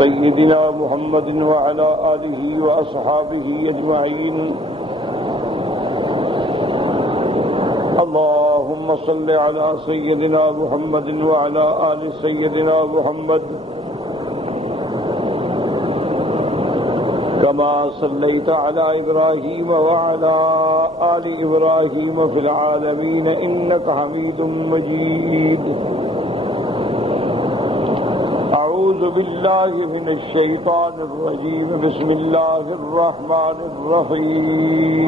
سيدنا محمد وعلى آله وأصحابه أجمعين. اللهم صل على سيدنا محمد وعلى آل سيدنا محمد كما صليت على إبراهيم وعلى آل إبراهيم في العالمين إنك حميد مجيد. أعوذ بالله من الشيطان الرجيم. بسم الله الرحمن الرحيم.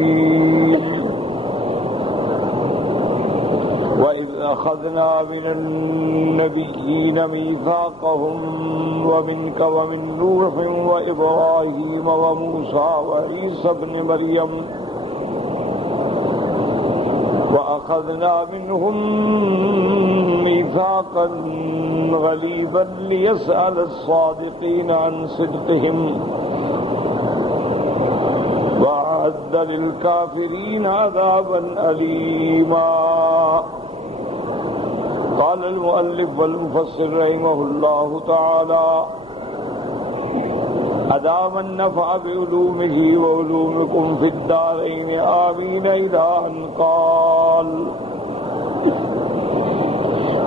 وإذ أخذنا من النبيين ميثاقهم ومنك ومن نوح وإبراهيم وموسى وعيسى ابن مريم وأخذنا منهم ميثاقا غليظا ليسأل الصادقين عن صدقهم وأعد للكافرين عذابا أليما. قال المؤلف والمفسر رحمه الله تعالى: أدام النفع بعلومه وعلومكم في الدارين آمين. إلى أن قال: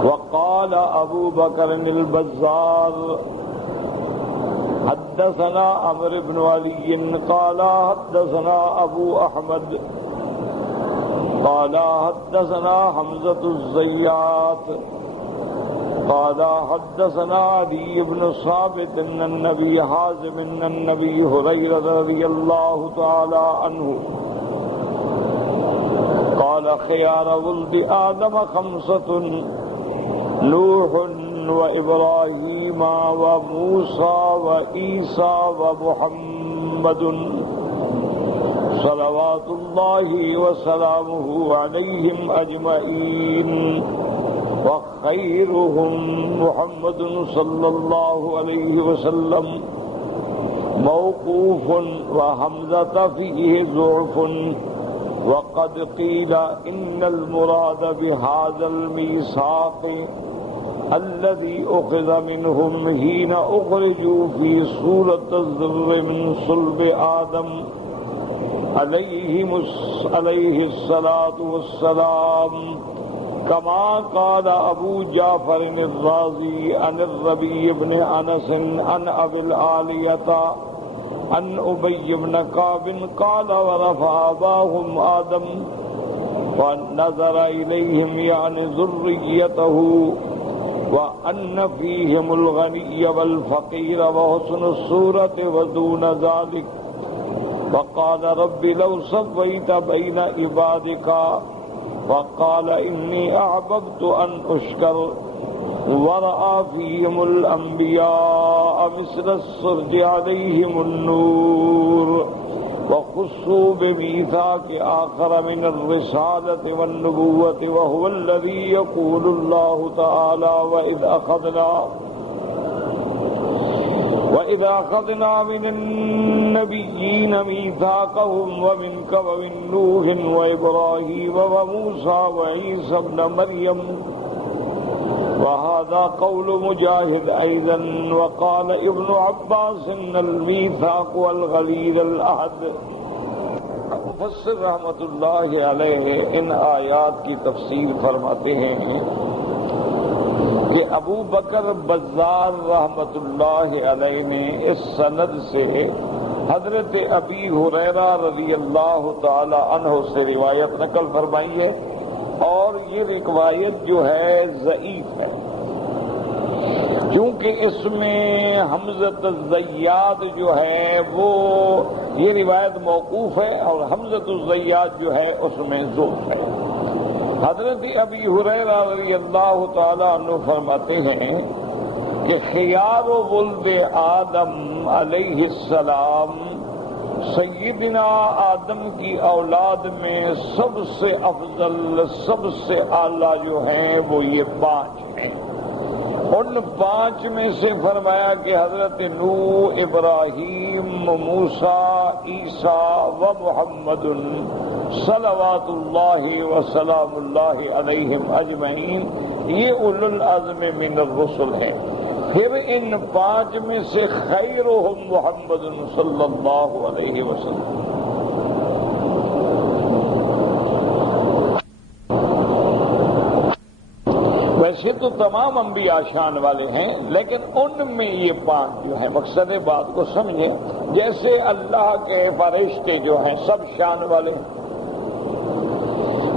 وقال أبو بكر البزار حدثنا عمرو بن علي قال حدثنا أبو أحمد قال حدثنا حمزة الزيات قال حدثنا علي بن ثابت أن النبي حازم أن النبي هريرة رضي الله تعالى عنه قال: خيار ولد آدم خمسة: نوح وإبراهيم وموسى وعيسى ومحمد صلوات الله وسلامه عليهم أجمعين، وخيرهم محمد صلى الله عليه وسلم. موقوف وحمزة فيه ضعف، وقد قيل إن المراد بهذا الميثاق الذي أخذ منهم حين أخرجوا في صورة الذر من صلب آدم عليه الصلاة والسلام، كما قال أبو جعفر الرازي عن الربيع بن أنس عن أبي العالية عن أبي بن كعب قال: ورفع أباهم آدم ونظر إليهم يعني ذريته وأن فيهم الغني والفقير وحسن الصورة ودون ذلك، وقال: رب لو سويت بين عبادك، وقال: إني أحببت أن أشكر، ورأى فيهم الأنبياء مثل السرج عليهم النور، وخصوا بميثاق آخر من الرسالة والنبوة، وهو الذي يقول الله تعالى: وإذا أخذنا من النبيين ميثاقهم ومنك ومن نوح وإبراهيم وموسى وعيسى ابن مريم. وهذا قول مجاهد أيضا. وقال ابن عباس: إن الميثاق والغليظ العهد. مفسر رحمۃ اللہ علیہ ان آیات کی تفسیر فرماتے ہیں کہ ابو بکر بزار رحمۃ اللہ علیہ نے اس سند سے حضرت ابی ہریرہ رضی اللہ تعالی عنہ سے روایت نقل فرمائی ہے، اور یہ روایت جو ہے ضعیف ہے، کیونکہ اس میں حمزۃ الزیات جو ہے وہ یہ روایت موقوف ہے، اور حمزۃ الزیات جو ہے اس میں ضعف ہے۔ حضرت ابی ہریرہ رضی اللہ تعالی عنہ فرماتے ہیں کہ خیار ولد آدم علیہ السلام، سیدنا آدم کی اولاد میں سب سے افضل، سب سے اعلیٰ جو ہیں وہ یہ 5 ہیں۔ ان 5 میں سے فرمایا کہ حضرت نوح، ابراہیم، موسیٰ، عیسیٰ و محمد صلوات اللہ وسلام اللہ علیہم اجمعین، یہ اولو العزم من الرسل ہیں۔ پھر ان 5 میں سے خیرہم محمد صلی اللہ علیہ وسلم. ویسے تو تمام انبیاء شان والے ہیں، لیکن ان میں یہ 5 جو ہیں، مقصد بات کو سمجھیں، جیسے اللہ کے فرشتے جو ہیں سب شان والے ہیں،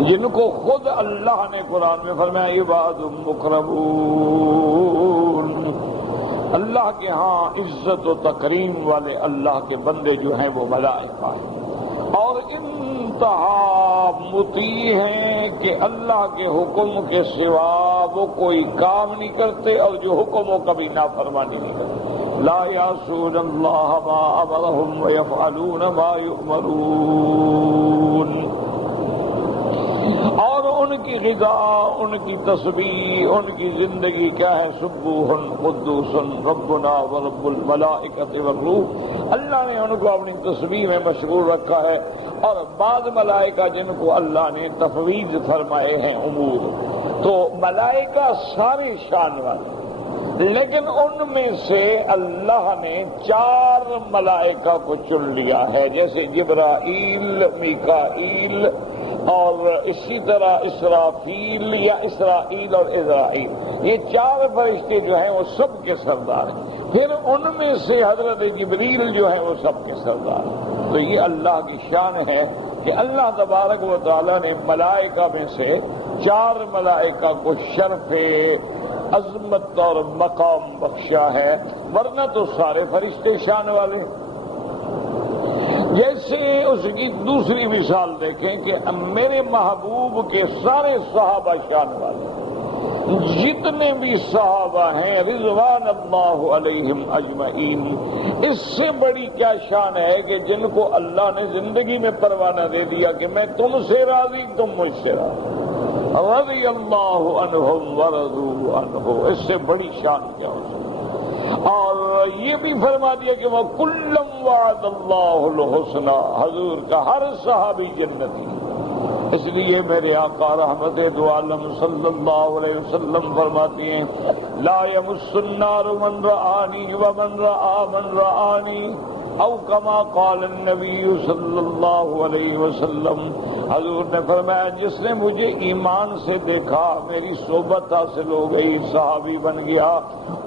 جن کو خود اللہ نے قرآن میں فرمایا عباد مکرمون، اللہ کے ہاں عزت و تکریم والے اللہ کے بندے جو ہیں وہ ملائکہ ہیں، اور انتہا مطیع ہیں کہ اللہ کے حکم کے سوا وہ کوئی کام نہیں کرتے، اور جو حکم ہو کبھی نافرمانی نہیں کرتے. لا یعصون اللہ ما امرهم ویفعلون ما یؤمرون. اور ان کی غذا، ان کی تسبیح، ان کی زندگی کیا ہے؟ سبوح قدوس ربنا ورب الملائکۃ والروح. اللہ نے ان کو اپنی تسبیح میں مشغول رکھا ہے، اور بعض ملائکہ جن کو اللہ نے تفویض فرمائے ہیں امور، تو ملائکہ سارے شان والے، لیکن ان میں سے اللہ نے 4 ملائکہ کو چن لیا ہے، جیسے جبرائیل، میکائیل، اور اسی طرح اسرافیل یا اسرائیل اور عزرائیل. یہ 4 فرشتے جو ہیں وہ سب کے سردار ہیں. پھر ان میں سے حضرت جبریل جو ہیں وہ سب کے سردار ہیں. تو یہ اللہ کی شان ہے کہ اللہ تبارک و تعالیٰ نے ملائکہ میں سے 4 ملائکہ کو شرف عظمت اور مقام بخشا ہے، ورنہ تو سارے فرشتے شان والے. جیسے اس کی دوسری مثال دیکھیں کہ میرے محبوب کے سارے صحابہ شان والے، جتنے بھی صحابہ ہیں رضوان اللہ علیہم اجمعین، اس سے بڑی کیا شان ہے کہ جن کو اللہ نے زندگی میں پروانہ دے دیا کہ میں تم سے راضی، تم مجھ سے راضی، رضی اللہ عنہم ورضوا عنہ. اس سے بڑی شان کیا ہو سکتی؟ اور یہ بھی فرما دیا کہ وہ کلم وعد اللہ الحسنى، حضور کا ہر صحابی جنتی. اس لیے میرے آقا رحمت دو عالم صلی اللہ علیہ وسلم فرماتے ہیں لا یمس النار من رآنی ومن رآ من رآنی، او کما قال النبی صلی اللہ علیہ وسلم. حضور نے فرمایا جس نے مجھے ایمان سے دیکھا، میری صحبت حاصل ہو گئی، صحابی بن گیا،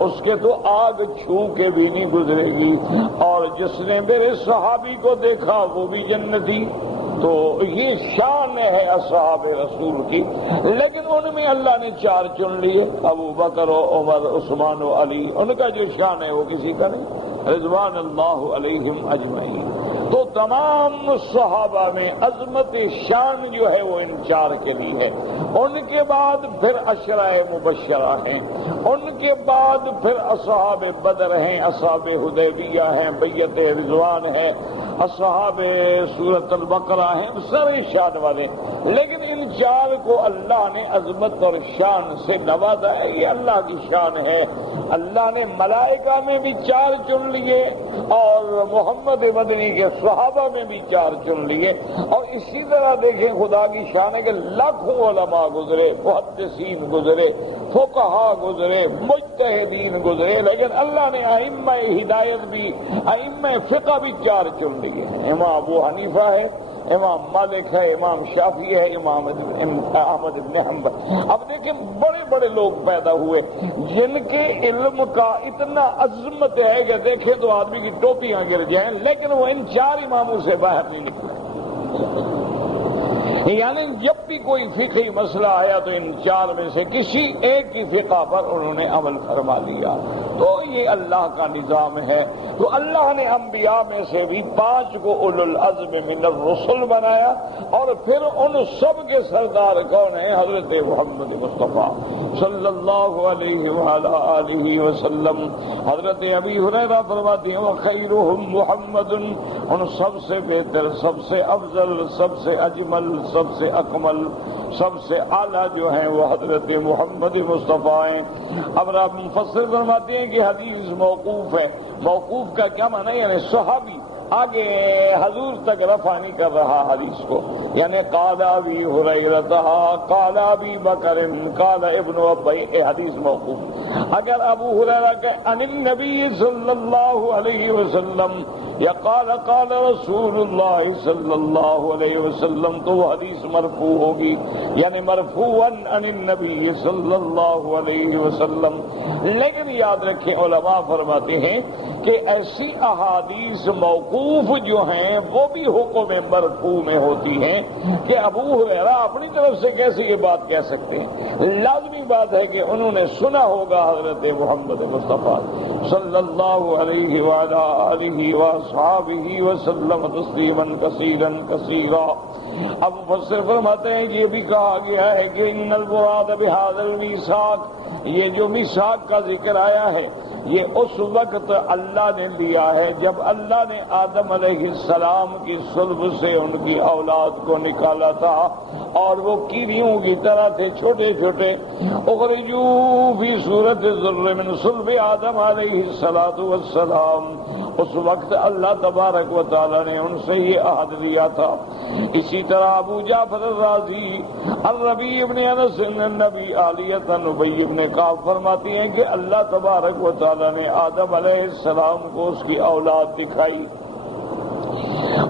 اس کے تو آگ چھو کے بھی نہیں گزرے گی، اور جس نے میرے صحابی کو دیکھا وہ بھی جنتی. تو یہ شان ہے اصحاب رسول کی. لیکن ان میں اللہ نے 4 چن لیے، ابو بکر و عمر، عثمان و علی. ان کا جو شان ہے وہ کسی کا نہیں، رضوان اللہ علیہم اجمعین. تو تمام صحابہ میں عظمت شان جو ہے وہ ان 4 کے لیے ہے. ان کے بعد پھر عشرہ مبشرہ ہیں، ان کے بعد پھر اصحاب بدر ہیں، اصحاب حدیبیہ ہیں، بیعت رضوان ہے، اصحاب سورۃ البقرہ ہیں، سارے شان والے. لیکن ان 4 کو اللہ نے عظمت اور شان سے نوازا ہے. یہ اللہ کی شان ہے. اللہ نے ملائکہ میں بھی 4 چن لیے، اور محمد مدنی کے صحابہ میں بھی 4 چن لیے. اور اسی طرح دیکھیں خدا کی شان ہے کہ لاکھوں علماء گزرے، محدثین گزرے، فقہاء گزرے، مجتہدین گزرے، لیکن اللہ نے ائمہ ہدایت بھی، ائمہ فقہ بھی 4 چن لیے. امام ابو حنیفہ ہے، امام مالک ہے، امام شافعی ہے، امام احمد بن حنبل. اب دیکھیں بڑے بڑے لوگ پیدا ہوئے جن کے علم کا اتنا عظمت ہے کہ دیکھیں تو آدمی کی ٹوپیاں گر جائیں، لیکن وہ ان 4 اماموں سے باہر نہیں نکلے. یعنی جب بھی کوئی فقہی مسئلہ آیا تو ان 4 میں سے کسی ایک کی فقہ پر انہوں نے عمل فرما لیا. تو یہ اللہ کا نظام ہے. تو اللہ نے انبیاء میں سے بھی 5 کو اولو العزم من الرسل بنایا، اور پھر ان سب کے سردار کون ہیں؟ حضرت محمد مصطفیٰ صلی اللہ علیہ وآلہ آلہ وسلم. حضرت ابی ہریرہ فرماتے ہیں وخیرہم محمد، ان سب سے بہتر، سب سے افضل، سب سے اجمل، سب سے اکمل، سب سے اعلیٰ جو ہیں وہ حضرت محمد مصطفیٰ ہیں. اب رب مفسر فرماتے ہیں کہ حدیث موقوف ہے. موقوف کا کیا معنی؟ یعنی صحابی آگے حضور تک رفع نہیں کر رہا حدیث کو، یعنی قال ابی ہریرہ قال ابی بکر قال ابن ابی، حدیث موقوف۔ اگر ابو ہریرہ کہ عن النبی صلی اللہ علیہ وسلم یا قال رسول اللہ صلی اللہ علیہ وسلم تو وہ حدیث مرفوع ہوگی، یعنی مرفوعا عن النبی صلی اللہ علیہ وسلم۔ لیکن یاد رکھیں علماء فرماتے ہیں کہ ایسی احادیث موقوف جو ہیں وہ بھی حکم مرفوع میں ہوتی ہیں کہ ابو ہریرہ اپنی طرف سے کیسے یہ بات کہہ سکتے ہیں؟ لازمی بات ہے کہ انہوں نے سنا ہوگا حضرت محمد مصطفیٰ صلی اللہ علیہ وآلہ آلہ وصحبہ وسلم تسلیما کثیرا کثیرا۔ اب مفسر فرماتے ہیں یہ بھی کہا گیا ہے کہ ان المراد بہذا المیثاق، یہ جو میثاق کا ذکر آیا ہے یہ اس وقت اللہ نے لیا ہے جب اللہ نے آدم علیہ السلام کی صلب سے ان کی اولاد کو نکالا تھا، اور وہ کیڑیوں کی طرح تھے چھوٹے چھوٹے۔ اخرجوا فی صورت ذر من صلب آدم علیہ السلام، اس وقت اللہ تبارک و تعالی نے ان سے یہ عہد لیا تھا۔ اسی طرح ابو جعفر الرازی الربیع ابن انس النبی عالیۃ ابی ابن کعب فرماتی ہیں کہ اللہ تبارک و تعالی نے آدم علیہ السلام کو اس کی اولاد دکھائی،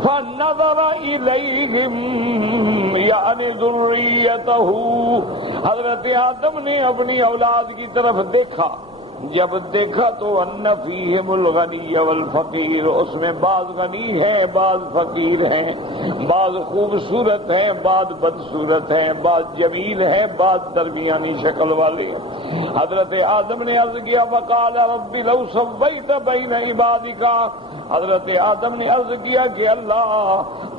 فَنَظَرَ إِلَيْهِمْ یعنی ذُرِّيَّتَهُ، حضرت آدم نے اپنی اولاد کی طرف دیکھا، جب دیکھا تو ان فیہم الغنی والفقیر، اس میں بعض غنی ہیں بعض فقیر ہیں، بعض خوبصورت ہیں بعض بدصورت ہیں، بعض جمیل ہیں بعض درمیانی شکل والے ہیں۔ حضرت آدم نے عرض کیا وقال رب لو سویت بین عبادک، حضرت آدم نے عرض کیا کہ اللہ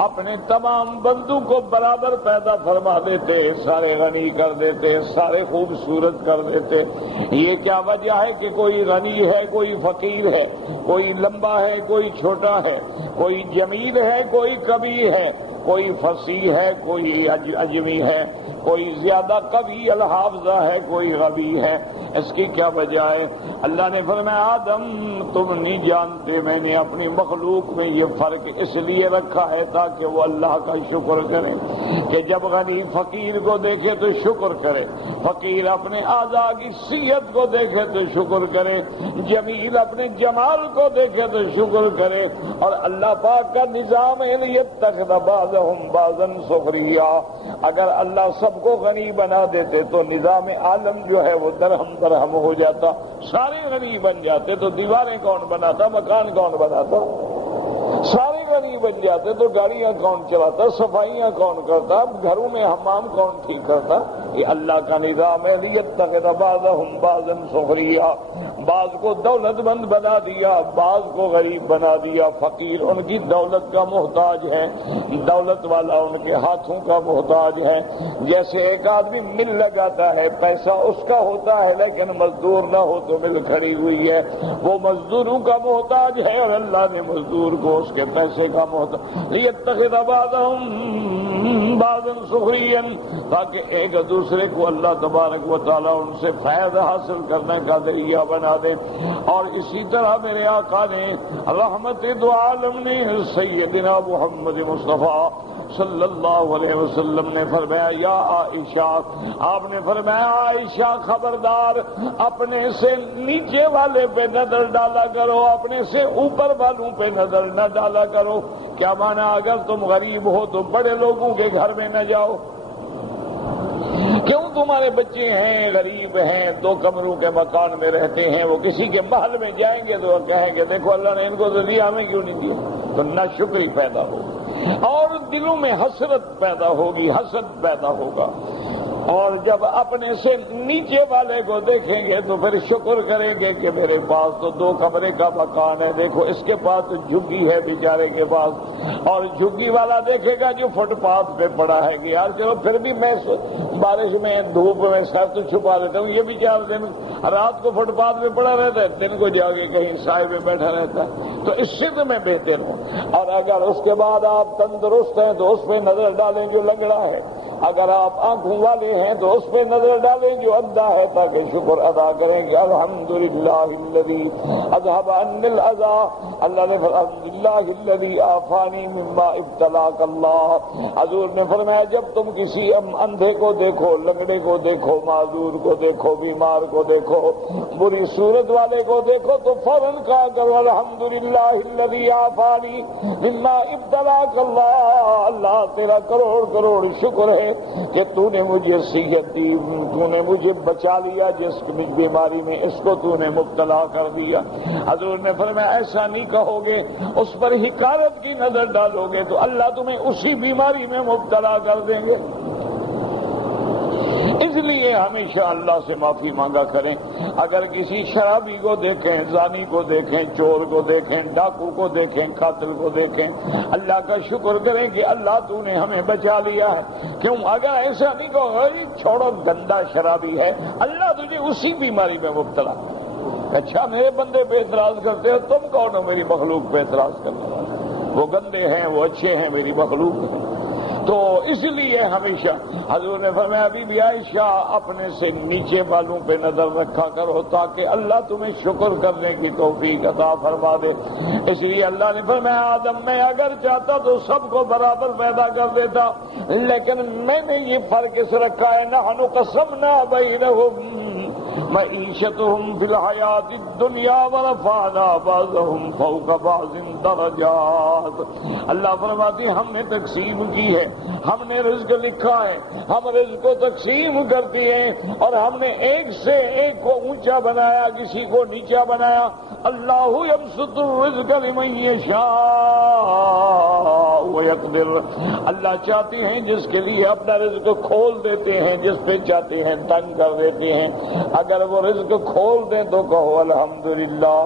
اپنے تمام بندوں کو برابر پیدا فرما دیتے، سارے غنی کر دیتے، سارے خوبصورت کر دیتے، یہ کیا وجہ ہے کہ کوئی غنی ہے کوئی فقیر ہے، کوئی لمبا ہے کوئی چھوٹا ہے، کوئی جمیل ہے کوئی کبھی ہے، کوئی فصیح ہے کوئی اجمی ہے، کوئی زیادہ قوی الحافظہ ہے کوئی غبی ہے، اس کی کیا وجہ ہے؟ اللہ نے فرمایا آدم تم نہیں جانتے میں نے اپنی مخلوق میں یہ فرق اس لیے رکھا ہے تاکہ وہ اللہ کا شکر کرے، کہ جب غنی فقیر کو دیکھے تو شکر کرے، فقیر اپنے اعضاء کی صحت کو دیکھے تو شکر کرے، جمیل اپنے جمال کو دیکھے تو شکر کرے۔ اور اللہ پاک کا نظام ہے لیتخذ بعضهم بعضا سخریا، اگر اللہ سب کو غنی بنا دیتے تو نظام عالم جو ہے وہ درہم درہم ہو جاتا، سارے غنی بن جاتے تو دیواریں کون بناتا، مکان کون بناتا؟ سارے غنی بن جاتے تو گاڑیاں کون چلاتا، صفائیاں کون کرتا، گھروں میں حمام کون ٹھیک کرتا؟ یہ اللہ کا نظام ہے لیتخذ بعضهم بعضا سخریا، بعض کو دولت مند بنا دیا بعض کو غریب بنا دیا، فقیر ان کی دولت کا محتاج ہے، دولت والا ان کے ہاتھوں کا محتاج ہے۔ جیسے ایک آدمی مل لگاتا ہے پیسہ اس کا ہوتا ہے لیکن مزدور نہ ہو تو مل کھڑی ہوئی ہے، وہ مزدوروں کا محتاج ہے اور اللہ نے مزدور کو اس کے پیسے کا محتاج لیتخذ بعضهم بعضا سخریا، تاکہ ایک دوسرے کو اللہ تبارک و تعالیٰ ان سے فیض حاصل کرنے کا ذریعہ بنا دے۔ اور اسی طرح میرے آقا نے رحمت دو عالم نے سیدنا محمد مصطفیٰ صلی اللہ علیہ وسلم نے فرمایا یا عائشہ، آپ نے فرمایا عائشہ خبردار اپنے سے نیچے والے پہ نظر ڈالا کرو، اپنے سے اوپر والوں پہ نظر نہ ڈالا کرو۔ کیا مانا اگر تم غریب ہو تو بڑے لوگوں کے گھر میں نہ جاؤ؟ کیوں تمہارے بچے ہیں غریب ہیں 2 کمروں کے مکان میں رہتے ہیں، وہ کسی کے محل میں جائیں گے تو وہ کہیں گے دیکھو اللہ نے ان کو تو دیا ہمیں کیوں نہیں دیا؟ تو ناشکری پیدا ہوگی اور دلوں میں حسرت پیدا ہوگی، حسد پیدا ہوگا۔ اور جب اپنے سے نیچے والے کو دیکھیں گے تو پھر شکر کریں گے کہ میرے پاس تو 2 کمرے کا مکان ہے، دیکھو اس کے پاس تو جھگی ہے بیچارے کے پاس، اور جھگی والا دیکھے گا جو فٹ پاتھ پہ پڑا ہے کہ یار چلو پھر بھی میں بارش میں دھوپ میں سر تو چھپا لیتا ہوں، یہ بیچارہ دن رات کو فٹ پاتھ پہ پڑا رہتا ہے، دن کو جا کے کہیں سائے میں بیٹھا رہتا ہے، تو اس سے تو میں بہتر ہوں۔ اور اگر اس کے بعد آپ تندرست ہیں تو اس پہ نظر ڈالیں جو لنگڑا ہے، اگر آپ آنکھوں والے ہیں تو اس پہ نظر ڈالیں جو اندھا ہے، تاکہ شکر ادا کریں کہ الحمدللہ الذی اذھب عنی الاذی، اللہ نے الحمدللہ الذی عافانی مما ابتلاک اللہ۔ حضور نے فرمایا جب تم کسی اندھے کو دیکھو، لنگڑے کو دیکھو، معذور کو دیکھو، بیمار کو دیکھو، بری صورت والے کو دیکھو تو فوراً کہا کرو الحمدللہ الذی عافانی مما ابتلاک اللہ، اللہ تیرا کروڑ کروڑ شکر ہے کہ تو نے مجھے صحت دی، تو نے مجھے بچا لیا جس بیماری میں اس کو تو نے مبتلا کر دیا۔ حضور نے فرمایا ایسا نہیں کہو گے، اس پر حکارت کی نظر ڈالو گے تو اللہ تمہیں اسی بیماری میں مبتلا کر دیں گے۔ اس لیے ہمیشہ اللہ سے معافی مانگا کریں۔ اگر کسی شرابی کو دیکھیں، زانی کو دیکھیں، چور کو دیکھیں، ڈاکو کو دیکھیں، قاتل کو دیکھیں، اللہ کا شکر کریں کہ اللہ تو نے ہمیں بچا لیا ہے۔ کیوں؟ اگر ایسا نہیں کہو چھوڑو گندا شرابی ہے، اللہ تجھے اسی بیماری میں مبتلا۔ اچھا میرے بندے پہ اعتراض کرتے ہو، تم کون ہو میری مخلوق پہ اعتراض کرنے والے؟ وہ گندے ہیں، وہ اچھے ہیں، میری مخلوق ہے۔ تو اس لیے ہمیشہ حضور نے فرمایا بی بی عائشہ اپنے سے نیچے بالوں پہ نظر رکھا کرو تاکہ اللہ تمہیں شکر کرنے کی توفیق عطا فرما دے۔ اس لیے اللہ نے فرمایا آدم میں اگر چاہتا تو سب کو برابر پیدا کر دیتا، لیکن میں نے یہ فرق اس رکھا ہے نحن قسمنا بینہم معیشتہم فی الحیات الدنیا ورفعنا بعضہم فوق بعض درجات۔ اللہ فرماتی ہم نے تقسیم کی ہے، ہم نے رزق لکھا ہے، ہم رزق کو تقسیم کرتے ہیں اور ہم نے ایک سے ایک کو اونچا بنایا، کسی کو نیچا بنایا۔ اللہ یبسط الرزق لمن یشاء ویقدر، اللہ چاہتے ہیں جس کے لیے اپنا رزق کھول دیتے ہیں، جس پہ چاہتے ہیں تنگ کر دیتے ہیں۔ اگر وہ رزق کھول دیں تو کہو الحمدللہ،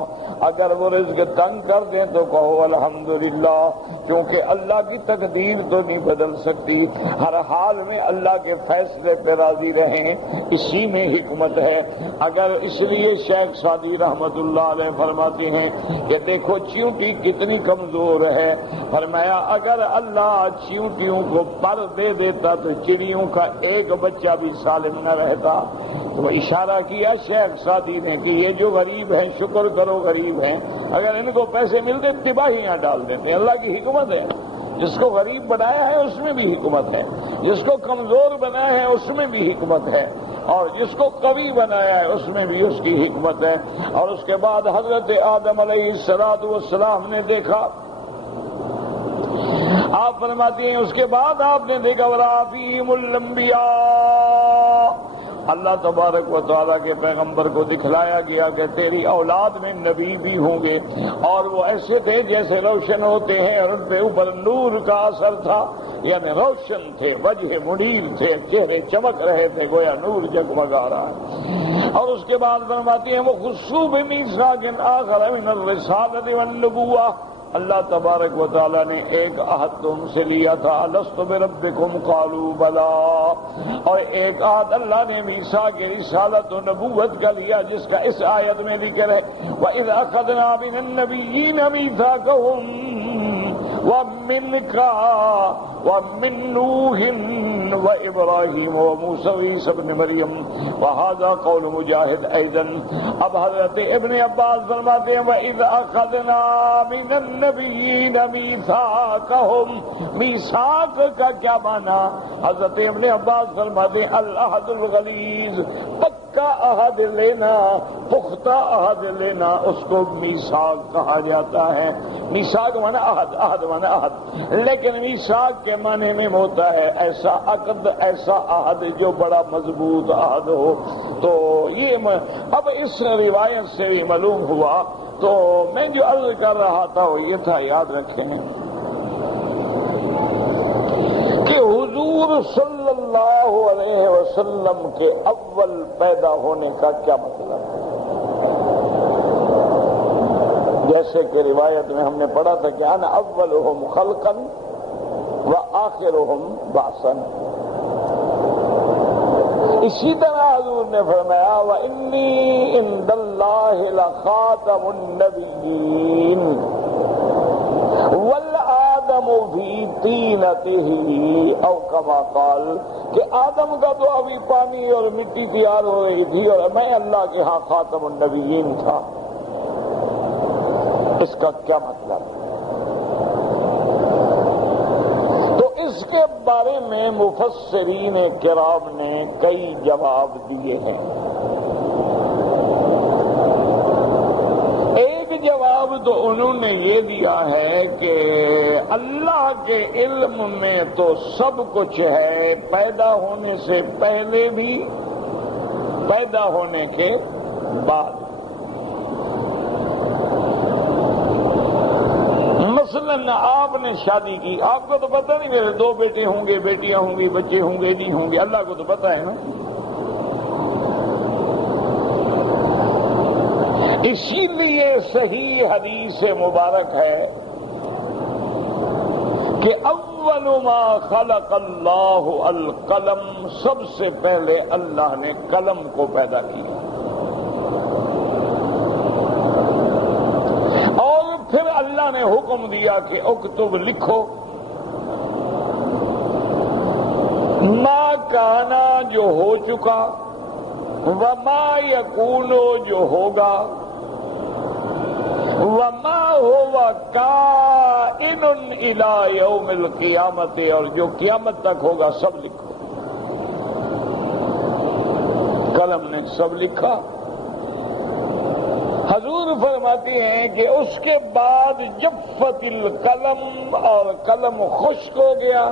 اگر وہ رزق تنگ کر دیں تو کہو الحمدللہ، کیونکہ اللہ کی تقدیر تو نہیں بدل سکتی۔ ہر حال میں اللہ کے فیصلے پہ راضی رہیں، اسی میں حکمت ہے۔ اگر اس لیے شیخ سعدی رحمت اللہ علیہ فرماتے ہیں کہ دیکھو چیونٹی کتنی کمزور ہے، فرمایا اگر اللہ چیونٹیوں کو پر دے دیتا تو چڑیوں کا ایک بچہ بھی سالم نہ رہتا۔ تو اشارہ کیا شیخ سعدی نے کہ یہ جو غریب ہیں شکر کرو غریب ہیں، اگر ان کو پیسے ملتے تباہیاں ڈال دیتے۔ اللہ کی حکمت ہے، جس کو غریب بنایا ہے اس میں بھی حکمت ہے، جس کو کمزور بنایا ہے اس میں بھی حکمت ہے، اور جس کو قوی بنایا ہے اس میں بھی اس کی حکمت ہے۔ اور اس کے بعد حضرت آدم علیہ السلام نے دیکھا، آپ فرماتی ہیں اس کے بعد آپ نے دیکھا وَرَافِيهِمُ الْأَنْبِيَاءَ، اللہ تبارک و تعالیٰ کے پیغمبر کو دکھلایا گیا کہ تیری اولاد میں نبی بھی ہوں گے، اور وہ ایسے تھے جیسے روشن ہوتے ہیں اور ان پہ اوپر نور کا اثر تھا، یعنی روشن تھے، وجہ منیر تھے، چہرے چمک رہے تھے گویا نور جگمگا رہا ہے۔ اور اس کے بعد فرماتی ہیں وہ خصوص بمیثاق آخر من الرسالۃ والنبوۃ، اللہ تبارک و تعالیٰ نے ایک عہد تو ان سے لیا تھا الست بربکم قالوا بلا، اور ایک عہد اللہ نے میثاق رسالت و نبوت کا لیا جس کا اس آیت میں ذکر ہے وَإِذْ أَخَذْنَا مِنَ النَّبِيِّينَ مِيثَاقَهُمْ وَمِنْكَ وَمِنْ نُوحٍ وَإِبْرَاهِيمَ وَمُوسَىٰ وَعِيسَىٰ ابْنِ مَرْيَمَ وَهَذَا قَوْلُ مُجَاہد أَيْضًا۔ اب حضرت ابن عباس فرماتے ہیں وَإِذْ أَخَذْنَا مِنَ النَّبِيِّينَ مِيثَاقَهُمْ، میثاق کا کیا معنی؟ حضرت ابن عباس فرماتے ہیں العہد الغلیظ، پکا عہد لینا، پختہ عہد لینا، اس کو میثاق کہا جاتا ہے۔ میثاق معنی عہد، عہد معنی عہد، لیکن میثاق کے معنی میں ہوتا ہے ایسا عقد، ایسا عہد جو بڑا مضبوط عہد ہو۔ تو یہ اب اس روایت سے بھی معلوم ہوا، تو میں جو عرض کر رہا تھا وہ یہ تھا، یاد رکھیں کہ حضور صلی اللہ علیہ وسلم کے اول پیدا ہونے کا کیا مطلب ہے؟ جیسے کہ روایت میں ہم نے پڑھا تھا کہ انا اولہم خلقا وآخرہم بعثا، اسی طرح حضور نے فرمایا وَإِنِّي عِندَ اللَّهِ لَخَاتَمُ النَّبِيِّينَ وَالْآدَمُ آدم فی طینتہ او کما قال، کہ آدم کا تو ابھی پانی اور مٹی تیار ہو رہی تھی اور میں اللہ کے ہاں خاتم النبیین تھا۔ اس کا کیا مطلب؟ تو اس کے بارے میں مفسرین کرام نے کئی جواب دیے ہیں۔ ایک جواب تو انہوں نے یہ دیا ہے کہ اللہ کے علم میں تو سب کچھ ہے، پیدا ہونے سے پہلے بھی، پیدا ہونے کے بعد۔ مثلاً آپ نے شادی کی، آپ کو تو پتہ نہیں میرے 2 بیٹے ہوں گے، بیٹیاں ہوں گی، بچے ہوں گے، نہیں ہوں گے، اللہ کو تو پتہ ہے نا۔ اسی لیے صحیح حدیث مبارک ہے کہ اول ما خلق اللہ القلم، سب سے پہلے اللہ نے قلم کو پیدا کیا، اور پھر اللہ نے حکم دیا کہ اکتب، لکھو، ما کانا جو ہو چکا، وما یکون جو ہوگا، وما ہوا کائن الی یوم القیامت، اور جو قیامت تک ہوگا سب لکھو۔ قلم نے سب لکھا۔ حضور فرماتے ہیں کہ اس کے بعد جفت القلم، اور قلم خشک ہو گیا،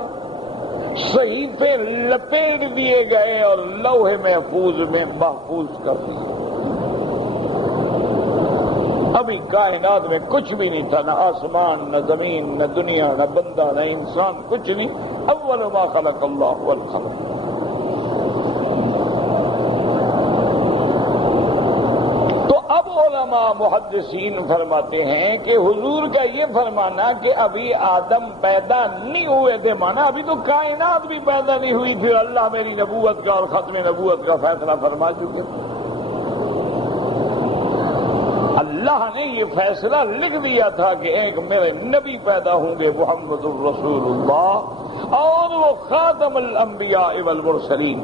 صحیفے لپیٹ دیے گئے اور لوح محفوظ میں محفوظ کر دیے۔ ابھی کائنات میں کچھ بھی نہیں تھا، نہ آسمان، نہ زمین، نہ دنیا، نہ بندہ، نہ انسان، کچھ نہیں۔ اول ما خلق اللہ القلم۔ تو اب علماء محدثین فرماتے ہیں کہ حضور کا یہ فرمانا کہ ابھی آدم پیدا نہیں ہوئے تھے، مانا ابھی تو کائنات بھی پیدا نہیں ہوئی تھی، اللہ میری نبوت کا اور ختم نبوت کا فیصلہ فرما چکے۔ اللہ نے یہ فیصلہ لکھ دیا تھا کہ ایک میرے نبی پیدا ہوں گے، محمد الرسول اللہ، اور وہ خاتم الانبیاء والمرسلین۔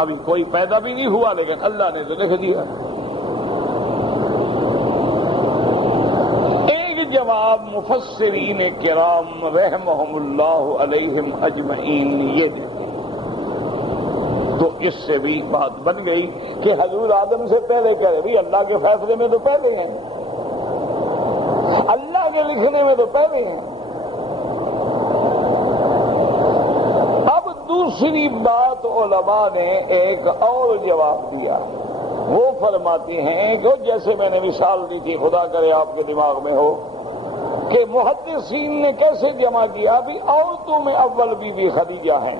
ابھی کوئی پیدا بھی نہیں ہوا، لیکن اللہ نے تو لکھ دیا۔ ایک جواب مفسرین کرام رحمہم اللہ علیہم اجمعین یہ دیتے، تو اس سے بھی بات بن گئی کہ حضور آدم سے پہلے کرے بھی، اللہ کے فیصلے میں تو پہلے ہیں، اللہ کے لکھنے میں تو پہلے ہیں۔ اب دوسری بات علماء نے ایک اور جواب دیا، وہ فرماتے ہیں کہ جیسے میں نے مثال دی تھی، خدا کرے آپ کے دماغ میں ہو، کہ محدثین نے کیسے جمع کیا، ابھی عورتوں میں اول بی بی خدیجہ ہیں،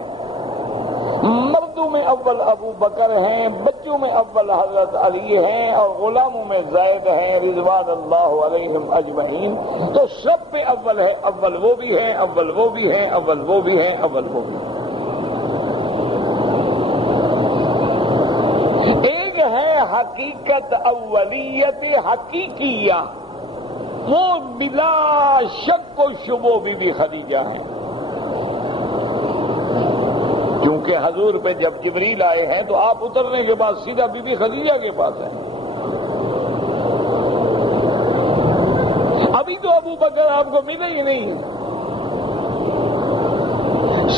مردوں میں اول ابو بکر ہیں، بچوں میں اول حضرت علی ہیں، اور غلاموں میں زید ہیں رضوان اللہ علیہم اجمعین۔ تو سب پہ اول ہے، اول وہ بھی ہیں، اول وہ بھی ہیں، اول وہ بھی ہیں، اول وہ بھی ہیں۔ ایک ہے حقیقت اولیت حقیقیہ، وہ بلا شک و شبہ بی بی خدیجہ ہیں، کیونکہ حضور پہ جب جبریل آئے ہیں تو آپ اترنے کے بعد سیدھا بی بی خدیجہ کے پاس ہیں۔ ابھی تو ابو بکر آپ کو ملے ہی نہیں۔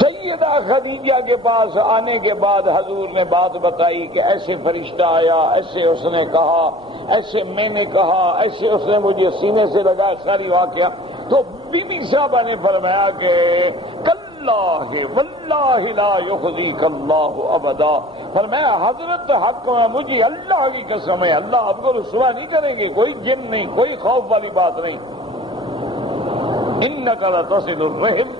سیدہ خدیجہ کے پاس آنے کے بعد حضور نے بات بتائی کہ ایسے فرشتہ آیا، ایسے اس نے کہا، ایسے میں نے کہا، ایسے اس نے مجھے سینے سے لگا، ساری واقعہ۔ تو بی بی صاحبہ نے فرمایا کہ کاللہ واللہ لا یخزیک اللہ ابدا، فرمایا حضرت حق میں مجھے اللہ کی قسم ہے، اللہ آپ کو رسوا نہیں کریں گے، کوئی جن نہیں، کوئی خوف والی بات نہیں۔ انک لتصل الرحم،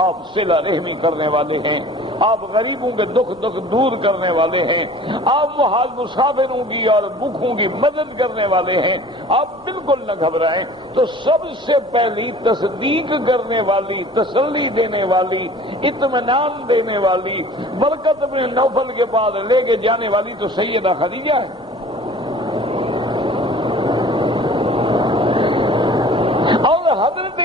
آپ صلہ رحمی کرنے والے ہیں، آپ غریبوں کے دکھ دور کرنے والے ہیں، آپ محال مسافروں کی اور بھوکوں کی مدد کرنے والے ہیں، آپ بالکل نہ گھبرائیں۔ تو سب سے پہلی تصدیق کرنے والی، تسلی دینے والی، اطمینان دینے والی، برکت بن نوفل کے بعد لے کے جانے والی تو سیدہ خدیجہ ہے۔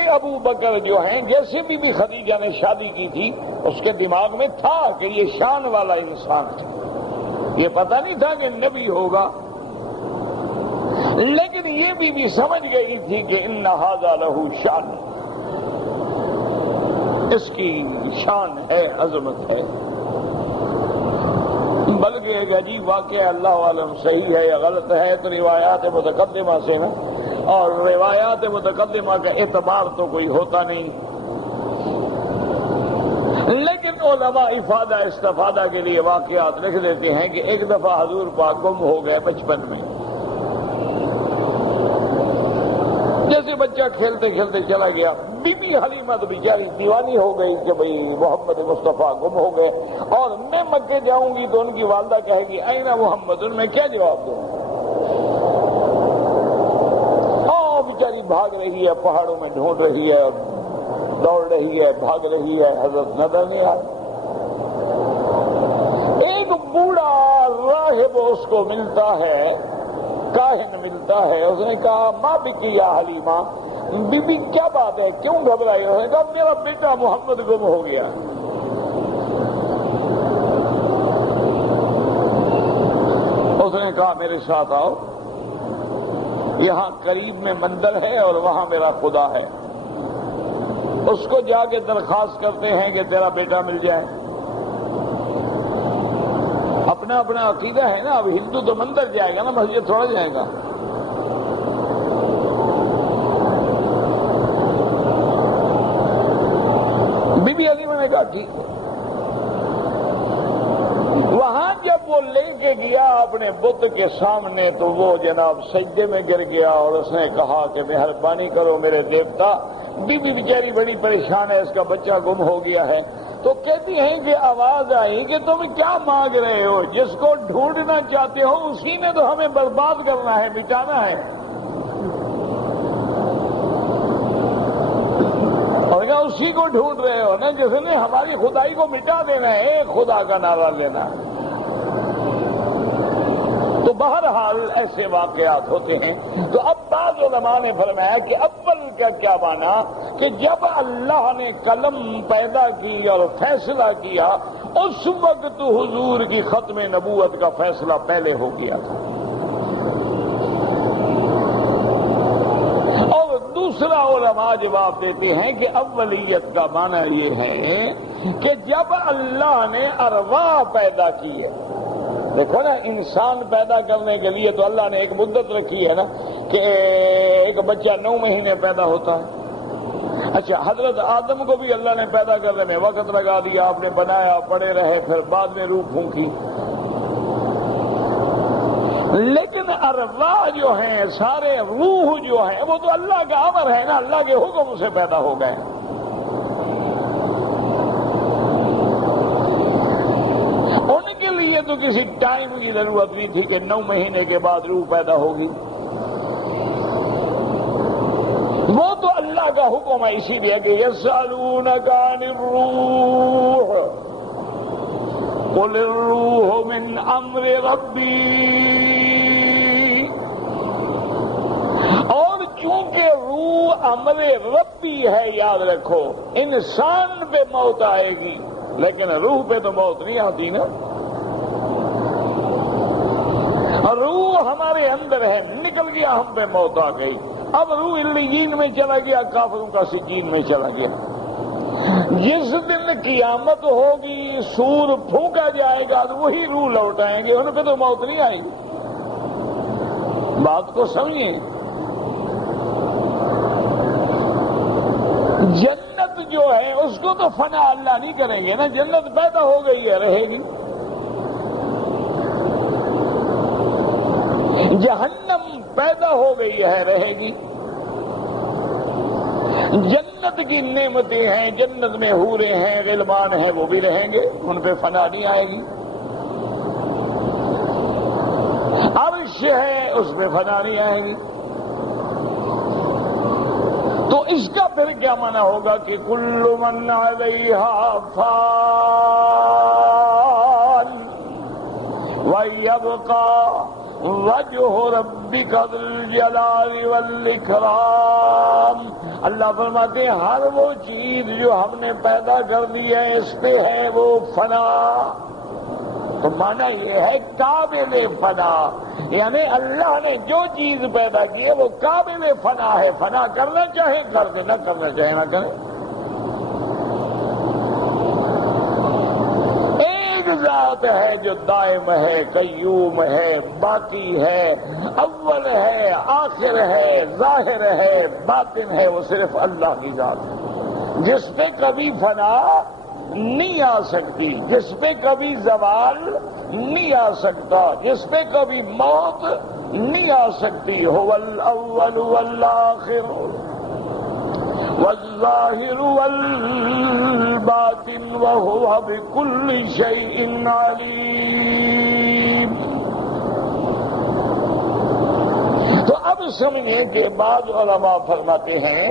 ابو بکر جو ہیں، جیسے بھی خدیجہ نے شادی کی تھی، اس کے دماغ میں تھا کہ یہ شان والا انسان ہے، یہ پتہ نہیں تھا کہ نبی ہوگا، لیکن یہ بھی سمجھ گئی تھی کہ ان ھذا لہ شان، اس کی شان ہے، عظمت ہے۔ بلکہ ایک عجیب واقعہ، اللہ عالم صحیح ہے یا غلط ہے، تو روایات متقدمہ سے نا، اور روایات متقدمہ کا اعتبار تو کوئی ہوتا نہیں، لیکن علماء افادہ استفادہ کے لیے واقعات لکھ دیتے ہیں کہ ایک دفعہ حضور پاک گم ہو گئے بچپن میں، جیسے بچہ کھیلتے کھیلتے چلا گیا، بی بی حلیمہ تو بیچاری دیوانی ہو گئی کہ بھئی محمد مصطفیٰ گم ہو گئے، اور میں مکے جاؤں گی تو ان کی والدہ کہے گی این محمد، ان میں کیا جواب دوں؟ بیچاری بھاگ رہی ہے، پہاڑوں میں ڈھونڈ رہی ہے، دوڑ رہی ہے، بھاگ رہی ہے، حضرت نظر نہیں آئے۔ ایک بوڑھا راہب اس کو ملتا ہے، کاہن ملتا ہے، اس نے کہا ماں بکی یا حلیمہ، بی بی کیا بات ہے، کیوں گھبرائی؟ اس نے کہا میرا بیٹا محمد گم ہو گیا۔ اس نے کہا میرے ساتھ آؤ، یہاں قریب میں مندر ہے اور وہاں میرا خدا ہے، اس کو جا کے درخواست کرتے ہیں کہ تیرا بیٹا مل جائے۔ اپنا اپنا عقیدہ ہے نا، اب ہندو تو مندر جائے گا نا، مسجد تھوڑا جائے گا۔ بی بی حلیمہ نے کہا ٹھیک ہے۔ وہاں جب وہ لے کے گیا اپنے بت کے سامنے تو وہ جناب سجدے میں گر گیا اور اس نے کہا کہ مہربانی کرو میرے دیوتا، بی بی بیچاری بڑی پریشان ہے، اس کا بچہ گم ہو گیا ہے۔ تو کہتی ہیں کہ آواز آئی کہ تم کیا مانگ رہے ہو؟ جس کو ڈھونڈنا چاہتے ہو اسی نے تو ہمیں برباد کرنا ہے، مٹانا ہے۔ اور کیا اسی کو ڈھونڈ رہے ہو نا جس نے ہماری خدائی کو مٹا دینا ہے، ایک خدا کا نعرہ لینا ہے۔ تو بہرحال ایسے واقعات ہوتے ہیں۔ تو اب بعض علماء نے فرمایا کہ اول کا کیا مانا کہ جب اللہ نے قلم پیدا کی اور فیصلہ کیا، اس وقت حضور کی ختم نبوت کا فیصلہ پہلے ہو گیا تھا۔ اور دوسرا علماء جواب دیتے ہیں کہ اولیت کا معنی یہ ہے کہ جب اللہ نے ارواح پیدا کی ہے، دیکھو نا انسان پیدا کرنے کے لیے تو اللہ نے ایک مدت رکھی ہے نا کہ ایک بچہ 9 مہینے پیدا ہوتا ہے۔ اچھا، حضرت آدم کو بھی اللہ نے پیدا کرنے میں وقت لگا دیا، آپ نے بنایا، پڑے رہے، پھر بعد میں روح پھونکی۔ لیکن ارواح جو ہیں، سارے روح جو ہیں، وہ تو اللہ کا امر ہے نا، اللہ کے حکم سے پیدا ہو گئے۔ ان کے لیے تو کسی ٹائم کی ضرورت نہیں تھی کہ 9 مہینے کے بعد روح پیدا ہوگی، وہ تو اللہ کا حکم ہے۔ اسی لیے کہ یسألونک عن الروح قل الروح من امر ربی، اور چونکہ روح امر ربی ہے، یاد رکھو انسان پہ موت آئے گی لیکن روح پہ تو موت نہیں آتی نا۔ روح ہمارے اندر ہے، نکل گیا ہم پہ موت آ گئی، اب روح علیین میں چلا گیا، کافروں کا سجین میں چلا گیا۔ جس دن قیامت ہوگی، سور پھونکا جائے گا تو وہی روح لوٹ آئیں گے، ان پہ تو موت نہیں آئے گی۔ بات کو سمجھیں۔ جنت جو ہے اس کو تو فنا اللہ نہیں کریں گے نا، جنت پیدا ہو گئی ہے، رہے گی۔ جہنم پیدا ہو گئی ہے، رہے گی۔ جنت کی نعمتیں ہیں، جنت میں حوریں ہیں، غلمان ہیں، وہ بھی رہیں گے، ان پہ فنا نہیں آئے گی۔ عرش ہے، اس پہ فنا نہیں آئے گی۔ تو اس کا پھر کیا معنی ہوگا کہ کل من علیہا فان ویبقى وجہ ربک ذو الجلال والاکرام۔ اللہ فرماتے ہیں ہر وہ چیز جو ہم نے پیدا کر دی ہے اس پہ ہے وہ فنا، تو معنی یہ ہے قابل فنا، یعنی اللہ نے جو چیز پیدا کی ہے وہ قابل فنا ہے، فنا کرنا چاہے کر دے، نہ کرنا چاہے نہ کرے۔ ایک ذات ہے جو دائم ہے، قیوم ہے، باقی ہے، اول ہے، آخر ہے، ظاہر ہے، باطن ہے، وہ صرف اللہ کی ذات ہے، جس پہ کبھی فنا نہیں آ سکتی، جس پہ کبھی زوال نہیں آ سکتا، جس پہ کبھی موت نہیں آ سکتی۔ هو الاول والآخر والظاہر والباطن وهو بكل شيء علیم۔ تو اب سمجھیں کہ بعض علماء فرماتے ہیں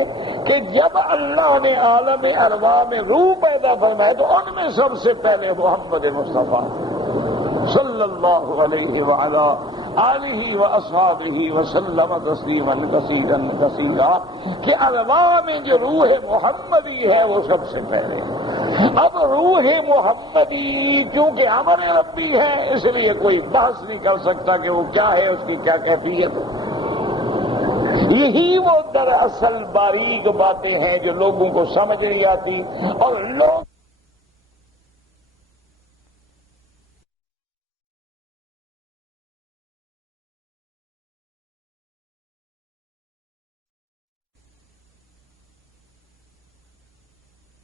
کہ جب اللہ نے عالم ارواح میں روح پیدا فرمائے تو ان میں سب سے پہلے محمد مصطفیٰ صلی اللہ علیہ وعلا آلہ واصحابہ وسلم تسلیما کثیرا کثیرا، کہ ارواح میں جو روح محمدی ہے وہ سب سے پہلے۔ اب روح محمدی چونکہ امر ربی ہے اس لیے کوئی بحث نہیں کر سکتا کہ وہ کیا ہے، اس کی کیا کیفیت ہے۔ یہی وہ دراصل باریک باتیں ہیں جو لوگوں کو سمجھ نہیں آتی، اور لوگ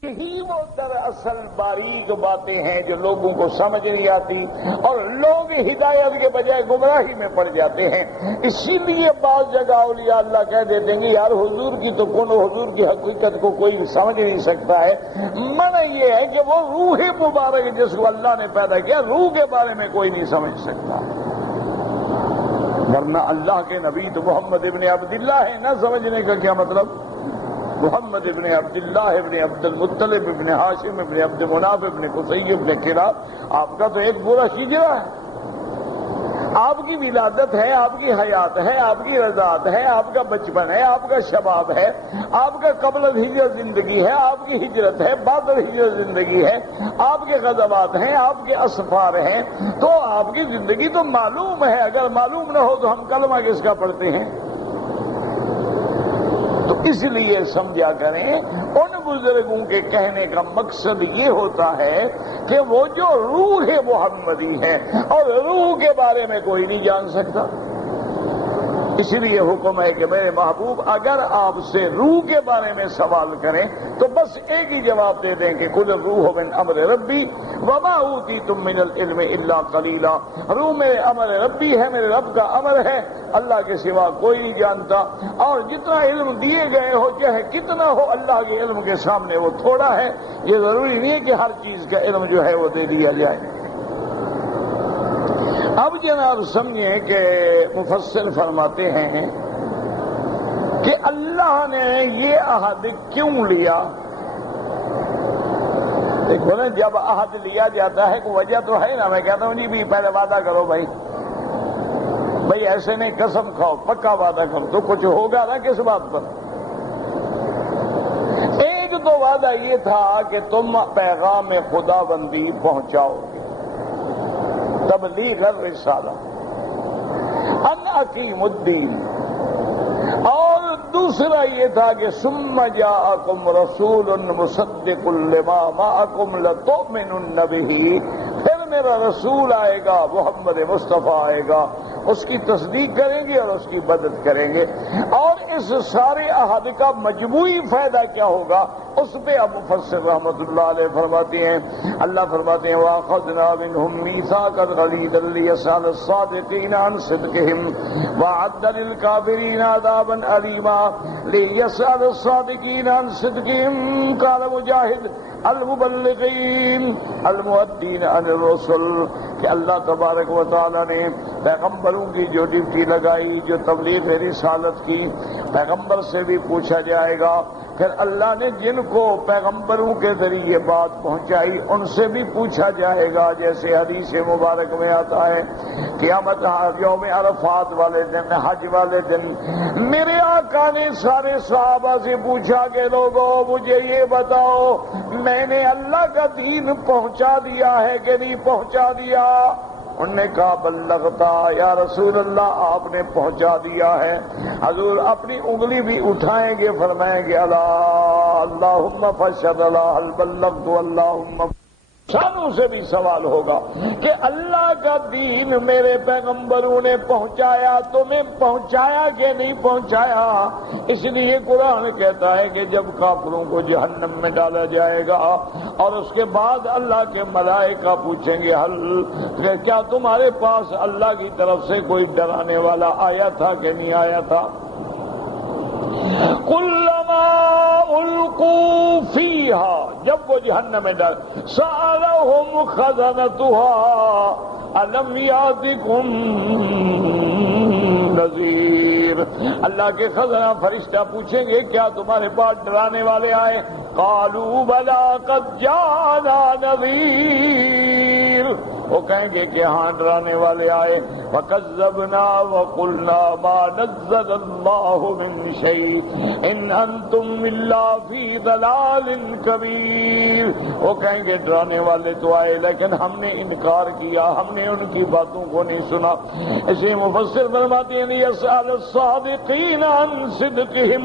یہی وہ دراصل باریک باتیں ہیں جو لوگوں کو سمجھ نہیں آتی، اور لوگ ہدایت کے بجائے گمراہی میں پڑ جاتے ہیں۔ اسی لیے بعض جگہ اولیاء اللہ کہہ دیتے ہیں کہ یار حضور کی تو کون، حضور کی حقیقت کو کوئی سمجھ نہیں سکتا ہے۔ معنی یہ ہے کہ وہ روح مبارک جس کو اللہ نے پیدا کیا، روح کے بارے میں کوئی نہیں سمجھ سکتا، ورنہ اللہ کے نبی تو محمد ابن عبداللہ ہے۔ نہ سمجھنے کا کیا مطلب؟ محمد ابن عبداللہ ابن عبد المطلب ابن ہاشم ابن عبد مناف ابن قصی ابن کلاب، آپ کا تو ایک پورا شجرہ ہے۔ آپ کی ولادت ہے، آپ کی حیات ہے، آپ کی رضاعت ہے، آپ کا بچپن ہے، آپ کا شباب ہے، آپ کا قبل الہجرت زندگی ہے، آپ کی ہجرت ہے، بعد الہجرت زندگی ہے، آپ کے غزوات ہیں، آپ کے اسفار ہیں، تو آپ کی زندگی تو معلوم ہے۔ اگر معلوم نہ ہو تو ہم کلمہ کس کا پڑھتے ہیں؟ تو اس لیے سمجھا کریں ان بزرگوں کے کہنے کا مقصد یہ ہوتا ہے کہ وہ جو روح محمدی ہے، اور روح کے بارے میں کوئی نہیں جان سکتا۔ اس لیے حکم ہے کہ میرے محبوب اگر آپ سے روح کے بارے میں سوال کریں تو بس ایک ہی جواب دے دیں کہ قل الروح من امر ربی وما اوتیتم من العلم الا قلیلا۔ روح میرے امر ربی ہے، میرے رب کا امر ہے، اللہ کے سوا کوئی نہیں جانتا، اور جتنا علم دیے گئے ہو چاہے کتنا ہو اللہ کے علم کے سامنے وہ تھوڑا ہے۔ یہ ضروری نہیں ہے کہ ہر چیز کا علم جو ہے وہ دے دیا جائے۔ اب جناب سمجھیں کہ مفسر فرماتے ہیں کہ اللہ نے یہ عہد کیوں لیا؟ دیکھو نا، جب عہد لیا جاتا ہے کوئی وجہ تو ہے نا۔ میں کہتا ہوں جی بھی پہلے وعدہ کرو بھائی ایسے نہیں، قسم کھاؤ، پکا وعدہ کرو، تو کچھ ہوگا نا کس بات پر؟ ایک تو وعدہ یہ تھا کہ تم پیغام خدا بندی پہنچاؤ گے، تبلیغ الرسالہ، ان اقیم الدین، اور دوسرا یہ تھا کہ ثم جاءکم رسول مصدق لما معکم لتؤمنن بہ، پھر میرا رسول آئے گا، محمد مصطفیٰ آئے گا، اس کی تصدیق کریں گے اور اس کی مدد کریں گے۔ اور اس سارے عہد کا مجموعی فائدہ کیا ہوگا اس پہ اب مفسر رحمۃ اللہ علیہ فرماتے ہیں، اللہ فرماتے ہیں وَأَخَذْنَا مِنْهُمْ مِيثَاقًا غَلِيظًا لِيَسْأَلَ الصَّادِقِينَ عَنْ صِدْقِهِمْ وَأَعَدَّ لِلْكَافِرِينَ عَذَابًا أَلِيمًا لِيَسْأَلَ الصَّادِقِينَ عَنْ صِدْقِهِمْ قَالَ مُجَاهِدٌ المبلغین المؤدین عن الرسل، کہ اللہ تبارک و تعالی نے پیغمبروں کی جو ڈیوٹی لگائی، جو تبلیغ رسالت کی، پیغمبر سے بھی پوچھا جائے گا پھر اللہ نے جن کو پیغمبروں کے ذریعے بات پہنچائی ان سے بھی پوچھا جائے گا، جیسے حدیث مبارک میں آتا ہے قیامت یوم عرفات والے دن، حج والے دن میرے آقا نے سارے صحابہ سے پوچھا کہ لوگوں مجھے یہ بتاؤ میں نے اللہ کا دین پہنچا دیا ہے کہ نہیں پہنچا دیا؟ انہوں نے کہا بلغتا یا رسول اللہ آپ نے پہنچا دیا ہے۔ حضور اپنی انگلی بھی اٹھائیں گے، فرمائیں گے اللہم فاشہد ہل بلغت اللہم۔ انسانوں سے بھی سوال ہوگا کہ اللہ کا دین میرے پیغمبروں نے پہنچایا، تمہیں پہنچایا کہ نہیں پہنچایا؟ اس لیے قرآن کہتا ہے کہ جب کافروں کو جہنم میں ڈالا جائے گا اور اس کے بعد اللہ کے ملائکہ پوچھیں گے کیا تمہارے پاس اللہ کی طرف سے کوئی ڈرانے والا آیا تھا کہ نہیں آیا تھا؟ کلما القوا فیہا، جب وہ جہنم میں ڈال سألہم خزنتہا الم یاتکم نذیر، اللہ کے خزنہ فرشتہ پوچھیں گے کیا تمہارے پاس ڈرانے والے آئے؟ قالوا بلا قد جاءنا نذیر، وہ کہیں گے کہ ہاں ڈرانے والے آئے۔ فکذبنا وقلنا ما نزل اللہ من شیء ان انتم الا فی ضلال کبیر، وہ کہیں گے ڈرانے والے تو آئے لیکن ہم نے انکار کیا، ہم نے ان کی باتوں کو نہیں سنا۔ اسے مفسر فرماتے ہیں یسأل الصادقین عن صدقہم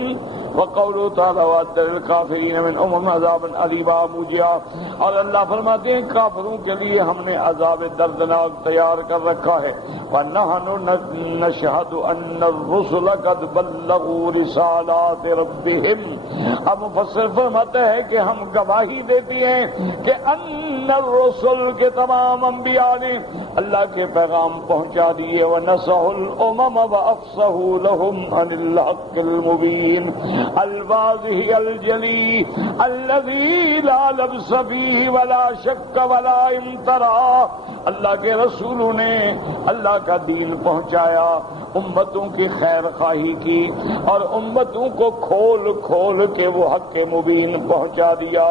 وقولوا تعالی وَأَعْتَدْنَا لِلْكَافِرِينَ مِنْ عَذَابٍ أَلِيمًا مُوجِعًا، اور اللہ فرماتے ہیں کافروں کے لیے ہم نے عذاب دردناک تیار کر رکھا ہے۔ وَنَحْنُ نَشْهَدُ أَنَّ الرُّسُلَ قَدْ بَلَّغُوا رِسَالَاتِ رَبِّهِمْ، اب مفسر فرماتا ہے کہ ہم گواہی دیتے ہیں کہ ان الرسل کے تمام انبیاء نے اللہ کے پیغام پہنچا دیے۔ وَنَصَحُوا الْأُمَمَ وَأَفْصَحُوا لَهُمْ عَنِ الْحَقِّ الْمُبِينِ الواضح الجلی الذی لا لبس فیہ ولا شک ولا امترا، اللہ کے رسولوں نے اللہ کا دین پہنچایا، امتوں کی خیر خواہی کی اور امتوں کو کھول کھول کے وہ حق مبین پہنچا دیا،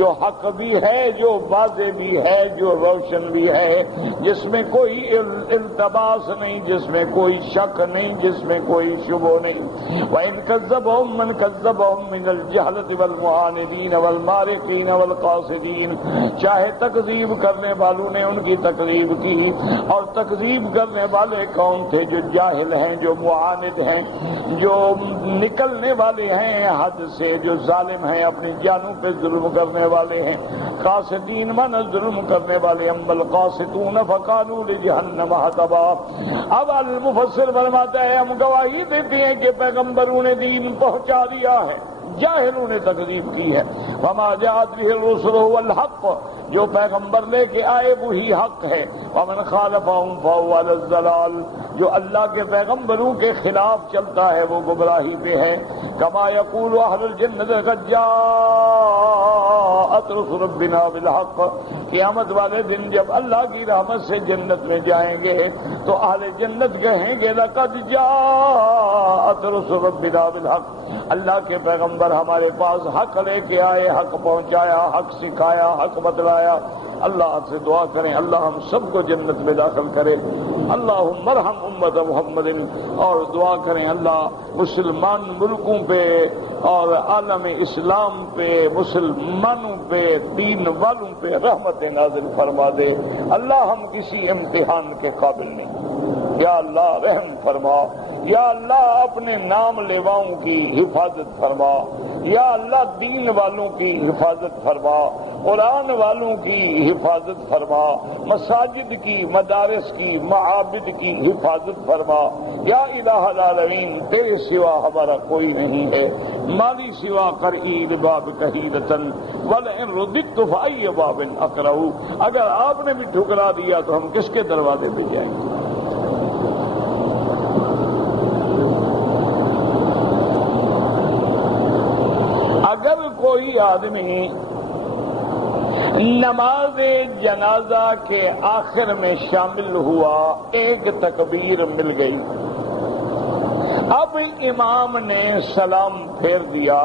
جو حق بھی ہے، جو واضح بھی ہے، جو روشن بھی ہے، جس میں کوئی التباس نہیں، جس میں کوئی شک نہیں، جس میں کوئی شبہ نہیں۔ وَإِن كَذَّبَهُم مَّن كَذَّبَهُم مِّنَ الْجَهْلَةِ وَالْمُعَانِدِينَ وَالْمَارِقِينَ وَالْقَاصِدِينَ، چاہے تکذیب کرنے والوں نے ان کی تکذیب کی، اور تکذیب کرنے والے کون تھے؟ جو جاہل ہیں، جو معاند ہیں، جو نکلنے والے ہیں حد سے، جو ظالم ہیں، اپنی جانوں پہ ظلم کرنے والے ہیں۔ قاصدین من ظلم کرنے والے، ام القاسطون فکانوا لجہنم حطبا۔ اب المفسر فرماتا ہے ہم گواہی دیتے ہیں کہ پیغمبروں نے دین پہنچا دیا ہے، جاہلوں نے تکذیب کی ہے۔ وما جاءت به الرسل هو الحق، جو پیغمبر لے کے آئے وہی حق ہے۔ ومن خالفهم فهو على الضلال، جو اللہ کے پیغمبروں کے خلاف چلتا ہے وہ گمراہی پہ ہے۔ کما یقول اہل الجنۃ قد جاءت رسل ربنا بالحق، قیامت والے دن جب اللہ کی رحمت سے جنت میں جائیں گے تو اہل جنت کہیں گے لقد جاءت رسل ربنا بالحق، اللہ کے پیغمبر ہمارے پاس حق لے کے آئے، حق پہنچایا، حق سکھایا، حق بتلایا۔ اللہ سے دعا کریں اللہ ہم سب کو جنت میں داخل کرے۔ اللہم ارحم امت محمد، اور دعا کریں اللہ مسلمان ملکوں پہ اور عالم اسلام پہ، مسلمانوں پہ، دین والوں پہ رحمت نازل فرما دے۔ اللہ ہم کسی امتحان کے قابل نہیں، یا اللہ رحم فرما، یا اللہ اپنے نام لیواؤں کی حفاظت فرما، یا اللہ دین والوں کی حفاظت فرما، قرآن والوں کی حفاظت فرما، مساجد کی، مدارس کی، معابد کی حفاظت فرما۔ یا الہ العالمین تیرے سوا ہمارا کوئی نہیں ہے، مالی سوا قرئی باب کہیرتن ولئن رددت فأی باب اقرع، اگر آپ نے بھی ٹھکرا دیا تو ہم کس کے دروازے پہ جائیں گے؟ اگر کوئی آدمی نماز جنازہ کے آخر میں شامل ہوا، ایک تکبیر مل گئی، اب امام نے سلام پھیر دیا،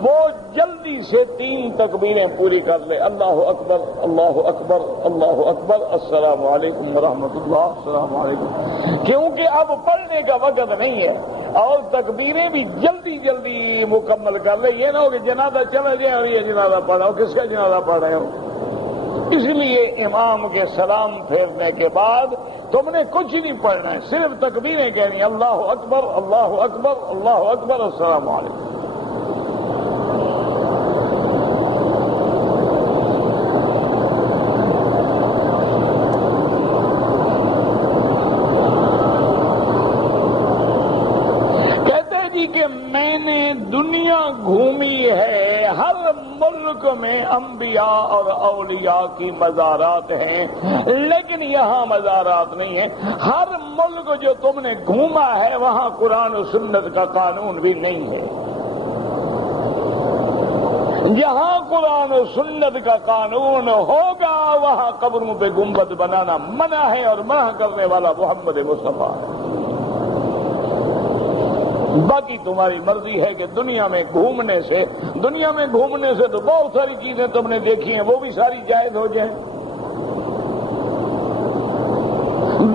وہ جلدی سے 3 تکبیریں پوری کر لے، اللہ اکبر اللہ اکبر اللہ اکبر، السلام علیکم ورحمۃ اللہ، السلام علیکم، کیونکہ اب پڑھنے کا وقت نہیں ہے، اور تکبیریں بھی جلدی جلدی مکمل کر لے، یہ نہ ہو کہ جنازہ چلا جائے اور یہ جنازہ پڑھا ہو، کس کا جنازہ پڑھ رہے ہو؟ اس لیے امام کے سلام پھیرنے کے بعد تم نے کچھ نہیں پڑھنا ہے، صرف تکبیریں کہنی، اللہ اکبر اللہ اکبر اللہ اکبر، السلام علیکم۔ کہ میں نے دنیا گھومی ہے، ہر ملک میں انبیاء اور اولیاء کی مزارات ہیں، لیکن یہاں مزارات نہیں ہیں۔ ہر ملک جو تم نے گھوما ہے وہاں قرآن و سنت کا قانون بھی نہیں ہے۔ جہاں قرآن و سنت کا قانون ہوگا وہاں قبروں پہ گنبد بنانا منع ہے، اور منع کرنے والا محمد مصطفیٰ ہے۔ باقی تمہاری مرضی ہے کہ دنیا میں گھومنے سے تو بہت ساری چیزیں تم نے دیکھی ہیں، وہ بھی ساری جائز ہو جائیں۔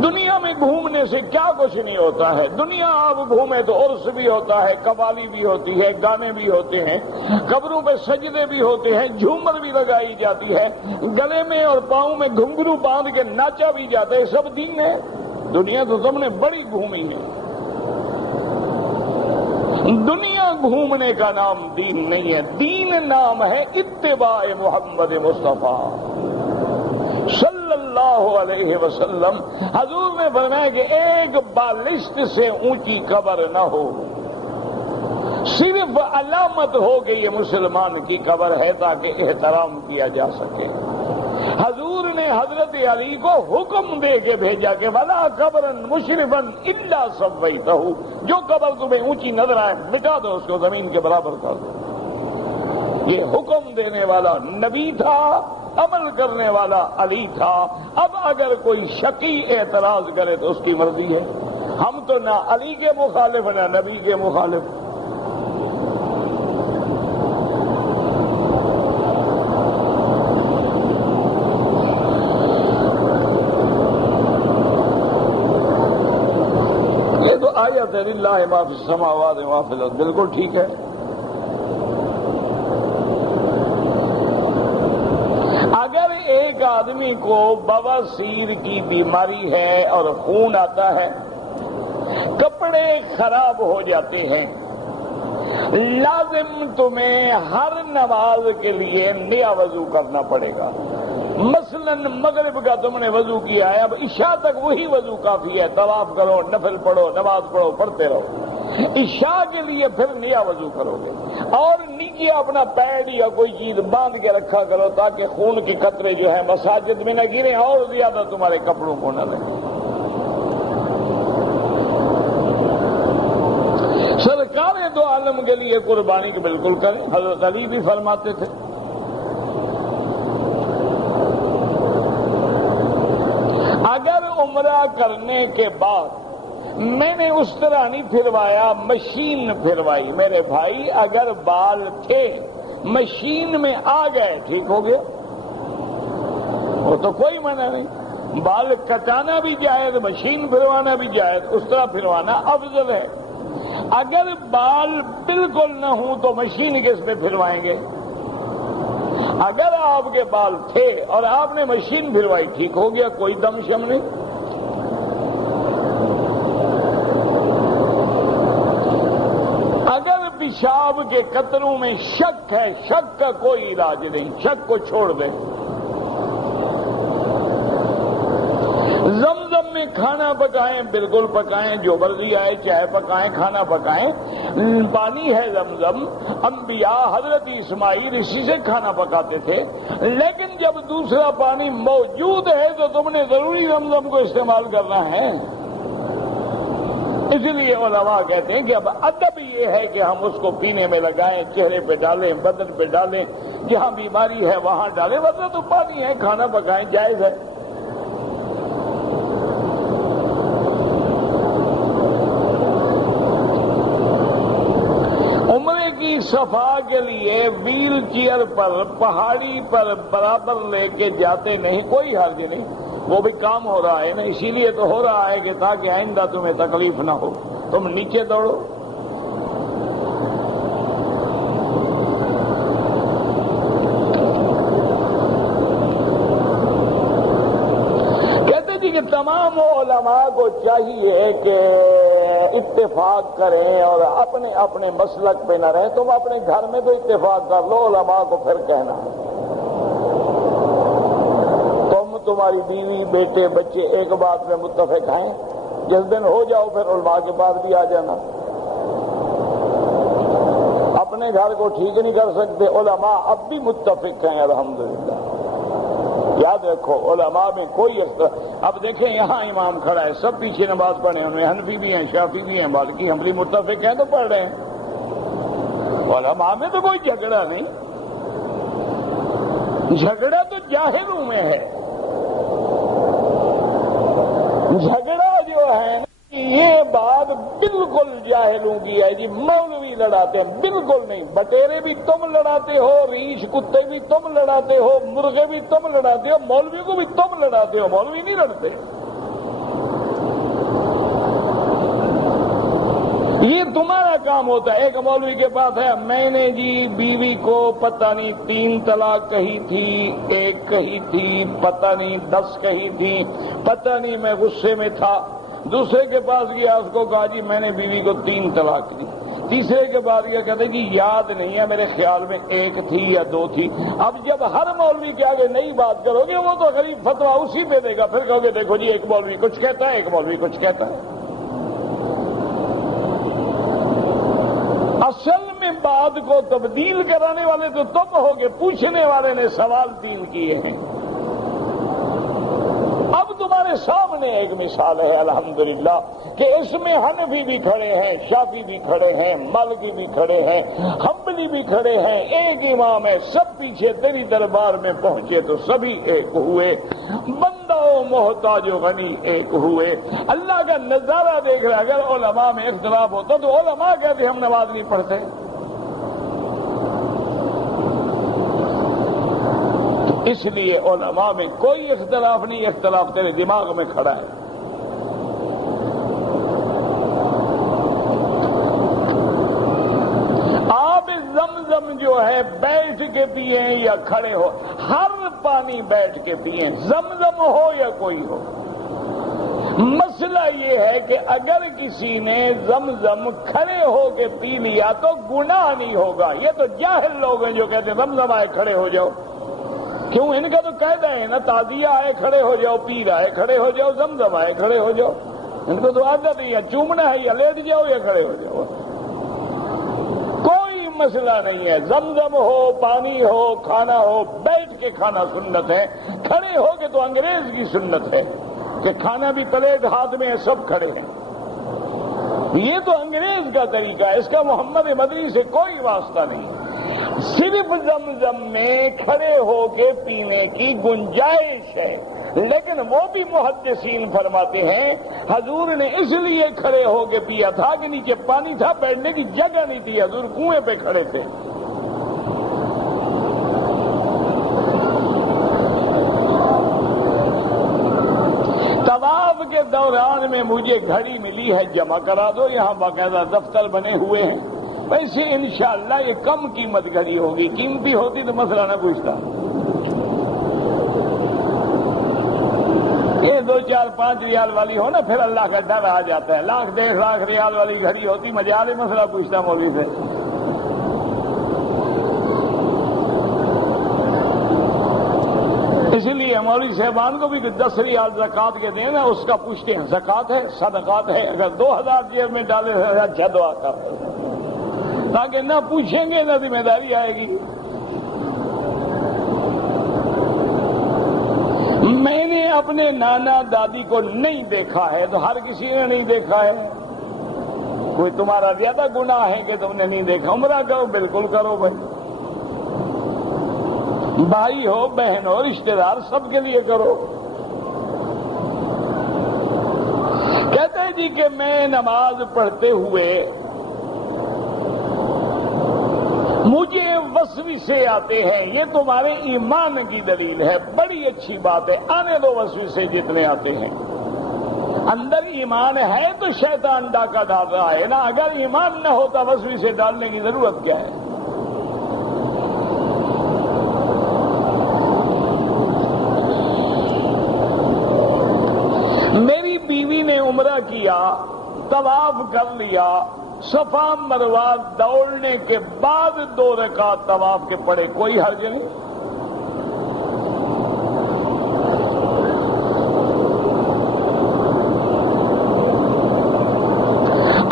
دنیا میں گھومنے سے کیا کچھ نہیں ہوتا ہے، دنیا آپ گھومے تو عرس بھی ہوتا ہے، قوالی بھی ہوتی ہے، گانے بھی ہوتے ہیں، قبروں پہ سجدے بھی ہوتے ہیں، جھومر بھی لگائی جاتی ہے، گلے میں اور پاؤں میں گھنگرو باندھ کے ناچا بھی جاتا ہے، سب دین ہے۔ دنیا تو تم نے بڑی گھومی ہے۔ دنیا گھومنے کا نام دین نہیں ہے، دین نام ہے اتباع محمد مصطفیٰ صلی اللہ علیہ وسلم۔ حضور نے فرمایا کہ ایک بالشت سے اونچی قبر نہ ہو، صرف علامت ہو کہ یہ مسلمان کی قبر ہے تاکہ احترام کیا جا سکے۔ حضور نے حضرت علی کو حکم دے کے بھیجا کہ وَلَا قَبْرًا مُشْرِفًا إِلَّا سَوَّيْتَهُ، جو قبر تمہیں اونچی نظر آئے مٹا دو، اس کو زمین کے برابر کر دو۔ یہ حکم دینے والا نبی تھا، عمل کرنے والا علی تھا۔ اب اگر کوئی شکی اعتراض کرے تو اس کی مرضی ہے، ہم تو نہ علی کے مخالف نہ نبی کے مخالف۔ آیت للہ ما فی السماوات و ما فی الارض، بالکل ٹھیک ہے۔ اگر ایک آدمی کو بواسیر کی بیماری ہے اور خون آتا ہے، کپڑے خراب ہو جاتے ہیں، لازم تمہیں ہر نماز کے لیے نیا وضو کرنا پڑے گا۔ مثلا مغرب کا تم نے وضو کیا ہے، اب عشاء تک وہی وضو کافی ہے، طواف کرو، نفل پڑھو، نماز پڑھو، پڑھتے رہو۔ عشاء کے لیے پھر نیا وضو کرو گے، اور نیچے اپنا پیڈ یا کوئی چیز باندھ کے رکھا کرو تاکہ خون کے قطرے جو ہیں مساجد میں نہ گریں اور زیادہ تمہارے کپڑوں کو نہ لگیں۔ سرکار دو عالم کے لیے قربانی تو بالکل کریں، حضرت علی بھی فرماتے تھے۔ اگر عمرہ کرنے کے بعد میں نے اس طرح نہیں پھروایا، مشین پھروائی، میرے بھائی اگر بال تھے مشین میں آ گئے ٹھیک ہو گیا، وہ تو کوئی منع نہیں۔ بال کٹانا بھی جائز، مشین پھروانا بھی جائز، اس طرح پھروانا افضل ہے۔ اگر بال بالکل نہ ہوں تو مشین کس پہ پھروائیں گے؟ اگر آپ کے بال تھے اور آپ نے مشین پھروائی ٹھیک ہو گیا، کوئی دم شم نہیں۔ اگر پیشاب کے قطروں میں شک ہے، شک کا کوئی علاج نہیں، شک کو چھوڑ دیں۔ زمزم میں کھانا پکائیں، بالکل پکائیں، جو مرضی آئے چائے پکائیں، کھانا پکائیں، پانی ہے زمزم۔ انبیاء حضرت اسماعیل اسی سے کھانا پکاتے تھے، لیکن جب دوسرا پانی موجود ہے تو تم نے ضروری زمزم کو استعمال کرنا ہے۔ اس لیے علماء کہتے ہیں کہ اب ادب یہ ہے کہ ہم اس کو پینے میں لگائیں، چہرے پہ ڈالیں، بدن پہ ڈالیں، جہاں بیماری ہے وہاں ڈالیں، ورنہ تو پانی ہے، کھانا پکائیں، جائز ہے۔ عمرے کی صفا کے لیے ویل چیئر پر پہاڑی پر برابر لے کے جاتے نہیں، کوئی حرج نہیں، وہ بھی کام ہو رہا ہے نا، اسی لیے تو ہو رہا ہے کہ تاکہ آئندہ تمہیں تکلیف نہ ہو، تم نیچے دوڑو۔ کہ تمام علماء کو چاہیے کہ اتفاق کریں اور اپنے اپنے مسلک پہ نہ رہیں۔ تم اپنے گھر میں تو اتفاق کر لو، علماء کو پھر کہنا ہے۔ تمہاری بیوی بیٹے بچے ایک بات میں متفق ہیں، جس دن ہو جاؤ پھر علماء کے پاس بھی آ جانا۔ اپنے گھر کو ٹھیک نہیں کر سکتے، علماء اب بھی متفق ہیں الحمدللہ۔ یاد رکھو علماء میں کوئی اختلاف۔ اب دیکھیں یہاں امام کھڑا ہے، سب پیچھے نماز پڑھے ہیں، انہیں حنفی بھی ہیں، شافعی بھی ہیں، مالکی حنبلی متفق ہیں تو پڑھ رہے ہیں۔ علماء میں تو کوئی جھگڑا نہیں، جھگڑا تو جاہلوں میں ہے۔ جھگڑا جو ہے نا یہ بات بالکل جاہلوں کی ہے جی، مولوی لڑاتے ہیں، بالکل نہیں۔ بٹیرے بھی تم لڑاتے ہو، ریچھ کتے بھی تم لڑاتے ہو، مرغے بھی تم لڑاتے ہو، مولوی کو بھی تم لڑاتے ہو، مولوی نہیں لڑتے۔ یہ تمہارا کام ہوتا ہے۔ ایک مولوی کے پاس ہے، میں نے جی بیوی کو پتہ نہیں 3 طلاق کہی تھی، 1 کہی تھی، پتہ نہیں 10 کہی تھی، پتہ نہیں میں غصے میں تھا۔ دوسرے کے پاس گیا، اس کو کہا جی میں نے بیوی کو 3 طلاق دی۔ تیسرے کے بعد یہ کہتے کہ یاد نہیں ہے، میرے خیال میں 1 تھی یا 2 تھی۔ اب جب ہر مولوی کے آگے نئی بات کرو گے وہ تو غریب فتویٰ اسی پہ دے گا، پھر کہو گے دیکھو جی ایک مولوی کچھ کہتا ہے، ایک مولوی کچھ کہتا ہے۔ اصل میں بات کو تبدیل کرانے والے تو تم ہو گے، پوچھنے والے نے سوال 3 کیے ہیں۔ اب تمہارے سامنے ایک مثال ہے الحمدللہ کہ اس میں حنفی بھی کھڑے ہیں، شافعی بھی کھڑے ہیں، مالکی بھی کھڑے ہیں، حنبلی بھی کھڑے ہیں، ایک امام ہے، سب پیچھے تیری دربار میں پہنچے تو سبھی ایک ہوئے، بندہ و محتاج و غنی ایک ہوئے۔ اللہ کا نظارہ دیکھ رہا، اگر علماء میں اختلاف ہوتا تو علماء کہتے ہم نماز نہیں پڑھتے۔ اس لیے علماء میں کوئی اختلاف نہیں، اختلاف تیرے دماغ میں کھڑا ہے۔ آب زمزم جو ہے بیٹھ کے پیئیں یا کھڑے ہو، ہر پانی بیٹھ کے پیئیں، زمزم ہو یا کوئی ہو۔ مسئلہ یہ ہے کہ اگر کسی نے زمزم کھڑے ہو کے پی لیا تو گناہ نہیں ہوگا۔ یہ تو جاہل لوگ ہیں جو کہتے ہیں زمزم آئے کھڑے ہو جاؤ۔ کیوں؟ ان کا تو قاعدہ ہے نا، تعزیہ آئے کھڑے ہو جاؤ، پیر آئے کھڑے ہو جاؤ، زمزم آئے کھڑے ہو جاؤ۔ ان کو تو عادت ہی ہے، چومنا ہے یا لیٹ جاؤ یا کھڑے ہو جاؤ۔ کوئی مسئلہ نہیں ہے، زمزم ہو، پانی ہو، کھانا ہو، بیٹھ کے کھانا سنت ہے، کھڑے ہو کے تو انگریز کی سنت ہے کہ کھانا بھی پلیٹ ہاتھ میں ہے، سب کھڑے ہیں۔ یہ تو انگریز کا طریقہ ہے، اس کا محمد مدنی سے کوئی واسطہ نہیں۔ صرف زمزم میں کھڑے ہو کے پینے کی گنجائش ہے، لیکن وہ بھی محدثین فرماتے ہیں حضور نے اس لیے کھڑے ہو کے پیا تھا کہ نیچے پانی تھا، بیٹھنے کی جگہ نہیں تھی، حضور کنویں پہ کھڑے تھے۔ طواف کے دوران میں مجھے گھڑی ملی ہے، جمع کرا دو، یہاں باقاعدہ دفتر بنے ہوئے ہیں۔ ویسے انشاءاللہ یہ کم قیمت گھڑی ہوگی، قیمتی ہوتی تو مسئلہ نہ پوچھتا۔ یہ 2 4 5 ریال والی ہو نا پھر اللہ کا ڈر آ جاتا ہے، 1 1.5 لاکھ ریال والی گھڑی ہوتی مجال ہی مسئلہ پوچھتا مولوی سے۔ اسی لیے مولوی صاحبان کو بھی 10 ریال زکوٰۃ کے دیں نا، اس کا پوچھتے ہیں زکوٰۃ ہے، صدقات ہے، اگر 2000 جیب میں ڈالے اچھا دعا کر، تاکہ نہ پوچھیں گے نہ ذمہ داری آئے گی۔ میں نے اپنے نانا دادی کو نہیں دیکھا ہے تو ہر کسی نے نہیں دیکھا ہے۔ کوئی تمہارا زیادہ گناہ ہے کہ تم نے نہیں دیکھا، عمرہ کرو، بالکل کرو بھائی، بھائی ہو بہن ہو رشتہ دار سب کے لیے کرو۔ کہتے ہیں جی کہ میں نماز پڑھتے ہوئے مجھے وسوسے آتے ہیں، یہ تمہارے ایمان کی دلیل ہے، بڑی اچھی بات ہے، آنے دو وسوسے جتنے آتے ہیں۔ اندر ایمان ہے تو شیطان ڈاکہ ڈال رہا ہے نا، اگر ایمان نہ ہوتا وسوسے ڈالنے کی ضرورت کیا ہے؟ میری بیوی نے عمرہ کیا، طواف کر لیا، صفا مروہ دوڑنے کے بعد 2 رکعت طواف کے پڑھے، کوئی حرج نہیں۔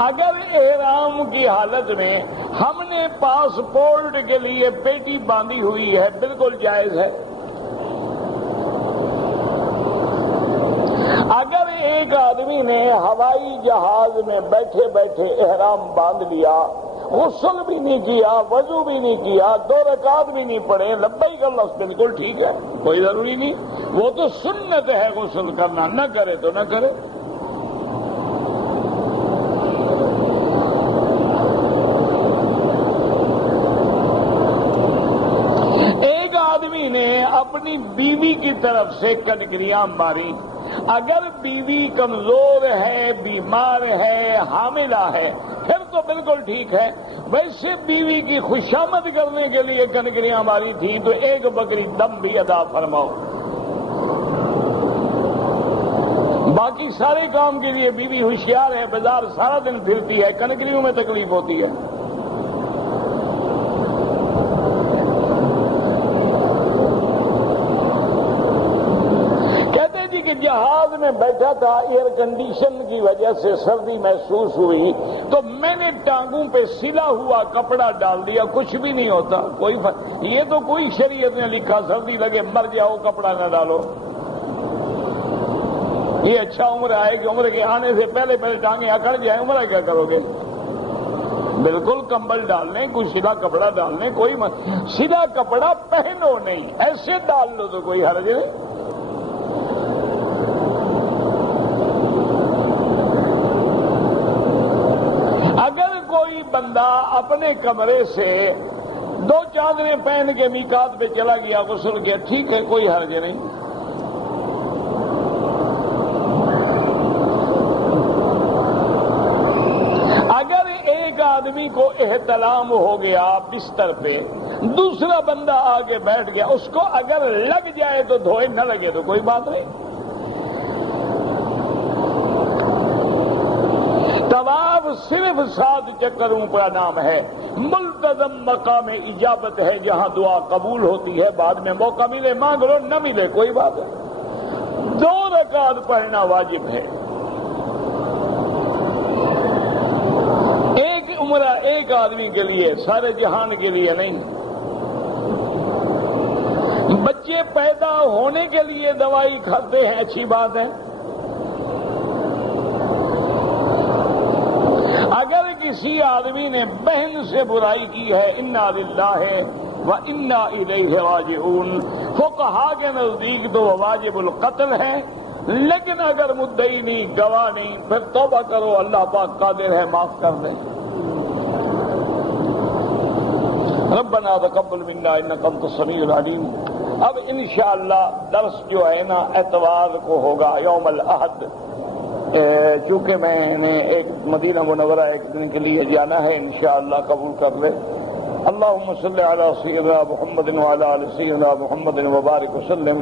اگر احرام کی حالت میں ہم نے پاسپورٹ کے لیے پیٹی باندھی ہوئی ہے، بالکل جائز ہے۔ اگر ایک آدمی نے ہوائی جہاز میں بیٹھے بیٹھے احرام باندھ لیا، غسل بھی نہیں کیا، وضو بھی نہیں کیا، 2 رکعت بھی نہیں پڑھے، لبیک اللہ، بالکل ٹھیک ہے، کوئی ضروری نہیں، وہ تو سنت ہے غسل کرنا، نہ کرے تو نہ کرے۔ ایک آدمی نے اپنی بیوی کی طرف سے کنکریاں ماری، اگر بیوی کمزور ہے، بیمار ہے، حاملہ ہے، پھر تو بالکل ٹھیک ہے۔ ویسے بیوی کی خوشامد کرنے کے لیے کنکریاں ماری تھی تو 1 بکری دم بھی ادا فرماؤ، باقی سارے کام کے لیے بیوی ہوشیار ہے، بازار سارا دن پھرتی ہے، کنکریوں میں تکلیف ہوتی ہے۔ جہاز میں بیٹھا تھا، ایئر کنڈیشن کی وجہ سے سردی محسوس ہوئی تو میں نے ٹانگوں پہ سلا ہوا کپڑا ڈال دیا، کچھ بھی نہیں ہوتا، کوئی یہ تو کوئی شریعت نے لکھا سردی لگے مر جاؤ کپڑا نہ ڈالو۔ یہ اچھا عمر آئے کہ عمر کے آنے سے پہلے ٹانگیں اکڑ جائیں، عمر کیا کرو گے؟ بالکل کمبل ڈالنے، کوئی سیدھا کپڑا ڈالنے، کوئی سیدھا کپڑا پہنو نہیں، ایسے ڈال لو تو کوئی حرج نہیں۔ اگر کوئی بندہ اپنے کمرے سے 2 چادریں پہن کے میقات پہ چلا گیا، غسل کیا، ٹھیک ہے، کوئی حرج نہیں۔ اگر ایک آدمی کو احتلام ہو گیا بستر پہ، دوسرا بندہ آگے بیٹھ گیا، اس کو اگر لگ جائے تو دھوئے، نہ لگے تو کوئی بات نہیں۔ طواف صرف 7 چکروں کا نام ہے، ملتزم مقام اجابت ہے، جہاں دعا قبول ہوتی ہے، بعد میں موقع ملے مانگ لو، نہ ملے کوئی بات ہے۔ 2 رکعت پڑھنا واجب ہے۔ ایک عمرہ ایک آدمی کے لیے، سارے جہان کے لیے نہیں۔ بچے پیدا ہونے کے لیے دوائی کھاتے ہیں، اچھی بات ہے۔ اگر کسی آدمی نے بہن سے برائی کی ہے، انا للہ و انا الیہ راجعون، فقہا کے نزدیک تو واجب القتل ہے، لیکن اگر مدعی نہیں، گواہ نہیں، پھر توبہ کرو، اللہ پاک قادر ہے معاف کر دے۔ ربنا تقبل منا انک انت السمیع العلیم۔ اب انشاءاللہ درس جو ہے نا اتوار کو ہوگا، یوم الاحد، چونکہ میں نے ایک مدینہ منورہ 1 دن کے لیے جانا ہے، انشاءاللہ قبول کر لے۔ اللہم صلی علی سیدنا محمد وعلی آل سیدنا محمد وبارک وسلم۔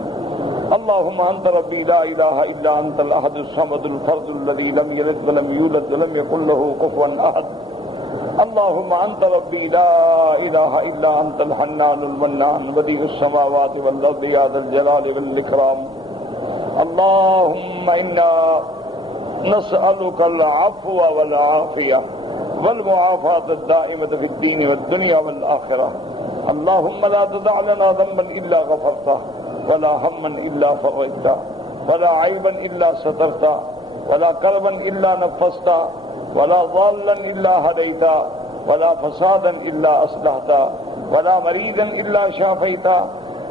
اللہم انت ربی لا الہ الا انت الاحد الصمد الفرد الذی لم یلد ولم یولد ولم یکن له کفوا احد۔ اللہم انت ربی لا الہ الا انت الحنان المنان بدیع السماوات والارض یا ذا الجلال والاکرام۔ اللہم انا نسألك العفو والعافية والمعافاة الدائمة في الدين والدنيا والآخرة۔ اللهم لا تدع لنا ذنبا إلا غفرته، ولا هما إلا فرجته، ولا عيبا إلا سترته، ولا كربا إلا نفسته، ولا ضالا إلا هديته، ولا فسادا إلا أصلحته، ولا مريضا إلا شافيته،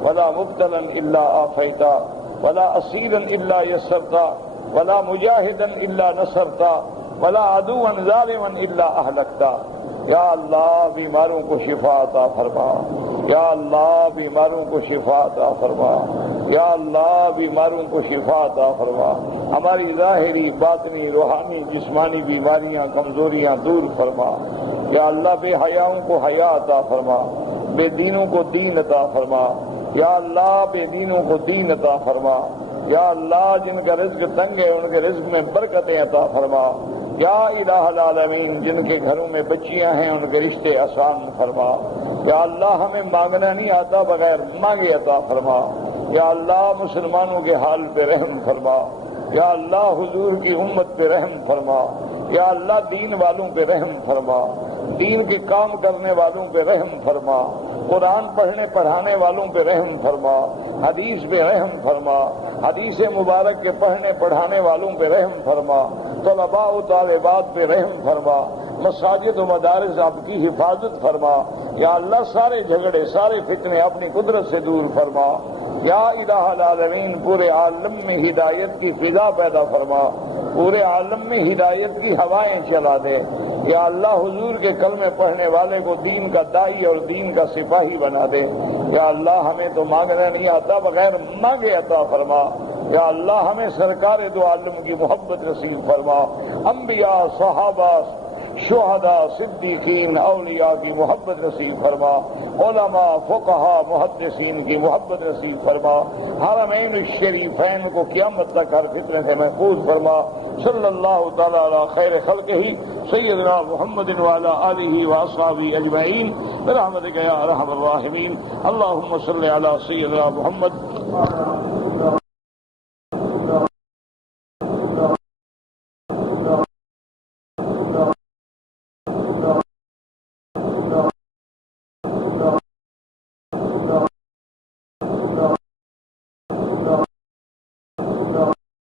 ولا مبتلا إلا عافيته، ولا أسيرا إلا يسرته، ولا مجاهدا إلا نصرتا، ولا عدوا ظالما إلا أهلكتا۔ یا اللہ بیماروں کو شفا عطا فرما، یا اللہ بیماروں کو شفا عطا فرما، یا اللہ بیماروں کو شفا عطا فرما، ہماری ظاہری باطنی روحانی جسمانی بیماریاں کمزوریاں دور فرما، یا اللہ بے حیاؤں کو حیا عطا فرما، بے دینوں کو دین عطا فرما، یا اللہ بے دینوں کو دین عطا فرما، یا اللہ جن کا رزق تنگ ہے ان کے رزق میں برکتیں عطا فرما، یا الہ العالمین جن کے گھروں میں بچیاں ہیں ان کے رشتے آسان فرما، یا اللہ ہمیں مانگنا نہیں آتا بغیر مانگے عطا فرما، یا اللہ مسلمانوں کے حال پہ رحم فرما، یا اللہ حضور کی امت پہ رحم فرما، یا اللہ دین والوں پہ رحم فرما، دین کے کام کرنے والوں پہ رحم فرما، قرآن پڑھنے پڑھانے والوں پہ رحم فرما، حدیث پہ رحم فرما، حدیث مبارک کے پڑھنے پڑھانے والوں پہ رحم فرما، طلباء و طالبات پہ رحم فرما، مساجد و مدارس آپ کی حفاظت فرما، یا اللہ سارے جھگڑے سارے فتنے اپنی قدرت سے دور فرما، یا الہ العالمین پورے عالم میں ہدایت کی فضا پیدا فرما، پورے عالم میں ہدایت کی ہوائیں چلا دے، یا اللہ حضور کے کلمے پڑھنے والے کو دین کا داعی اور دین کا سپاہی بنا دے، یا اللہ ہمیں تو مانگنا نہیں آتا بغیر مانگے عطا فرما، یا اللہ ہمیں سرکار دو عالم کی محبت نصیب فرما، انبیاء صحابہ شہداء صدیقین اولیاء کی محبت نصیب فرما، علماء فقہاء محدثین کی محبت نصیب فرما، حرمین الشریفین کو قیامت تک ہر فتنے سے محفوظ فرما، صلی اللہ تعالی علی خیر خلقہ سیدنا محمد وعلی آلہ واصحابہ اجمعین برحمتک یا ارحم الراحمین، اللہم صل علی سیدنا محمد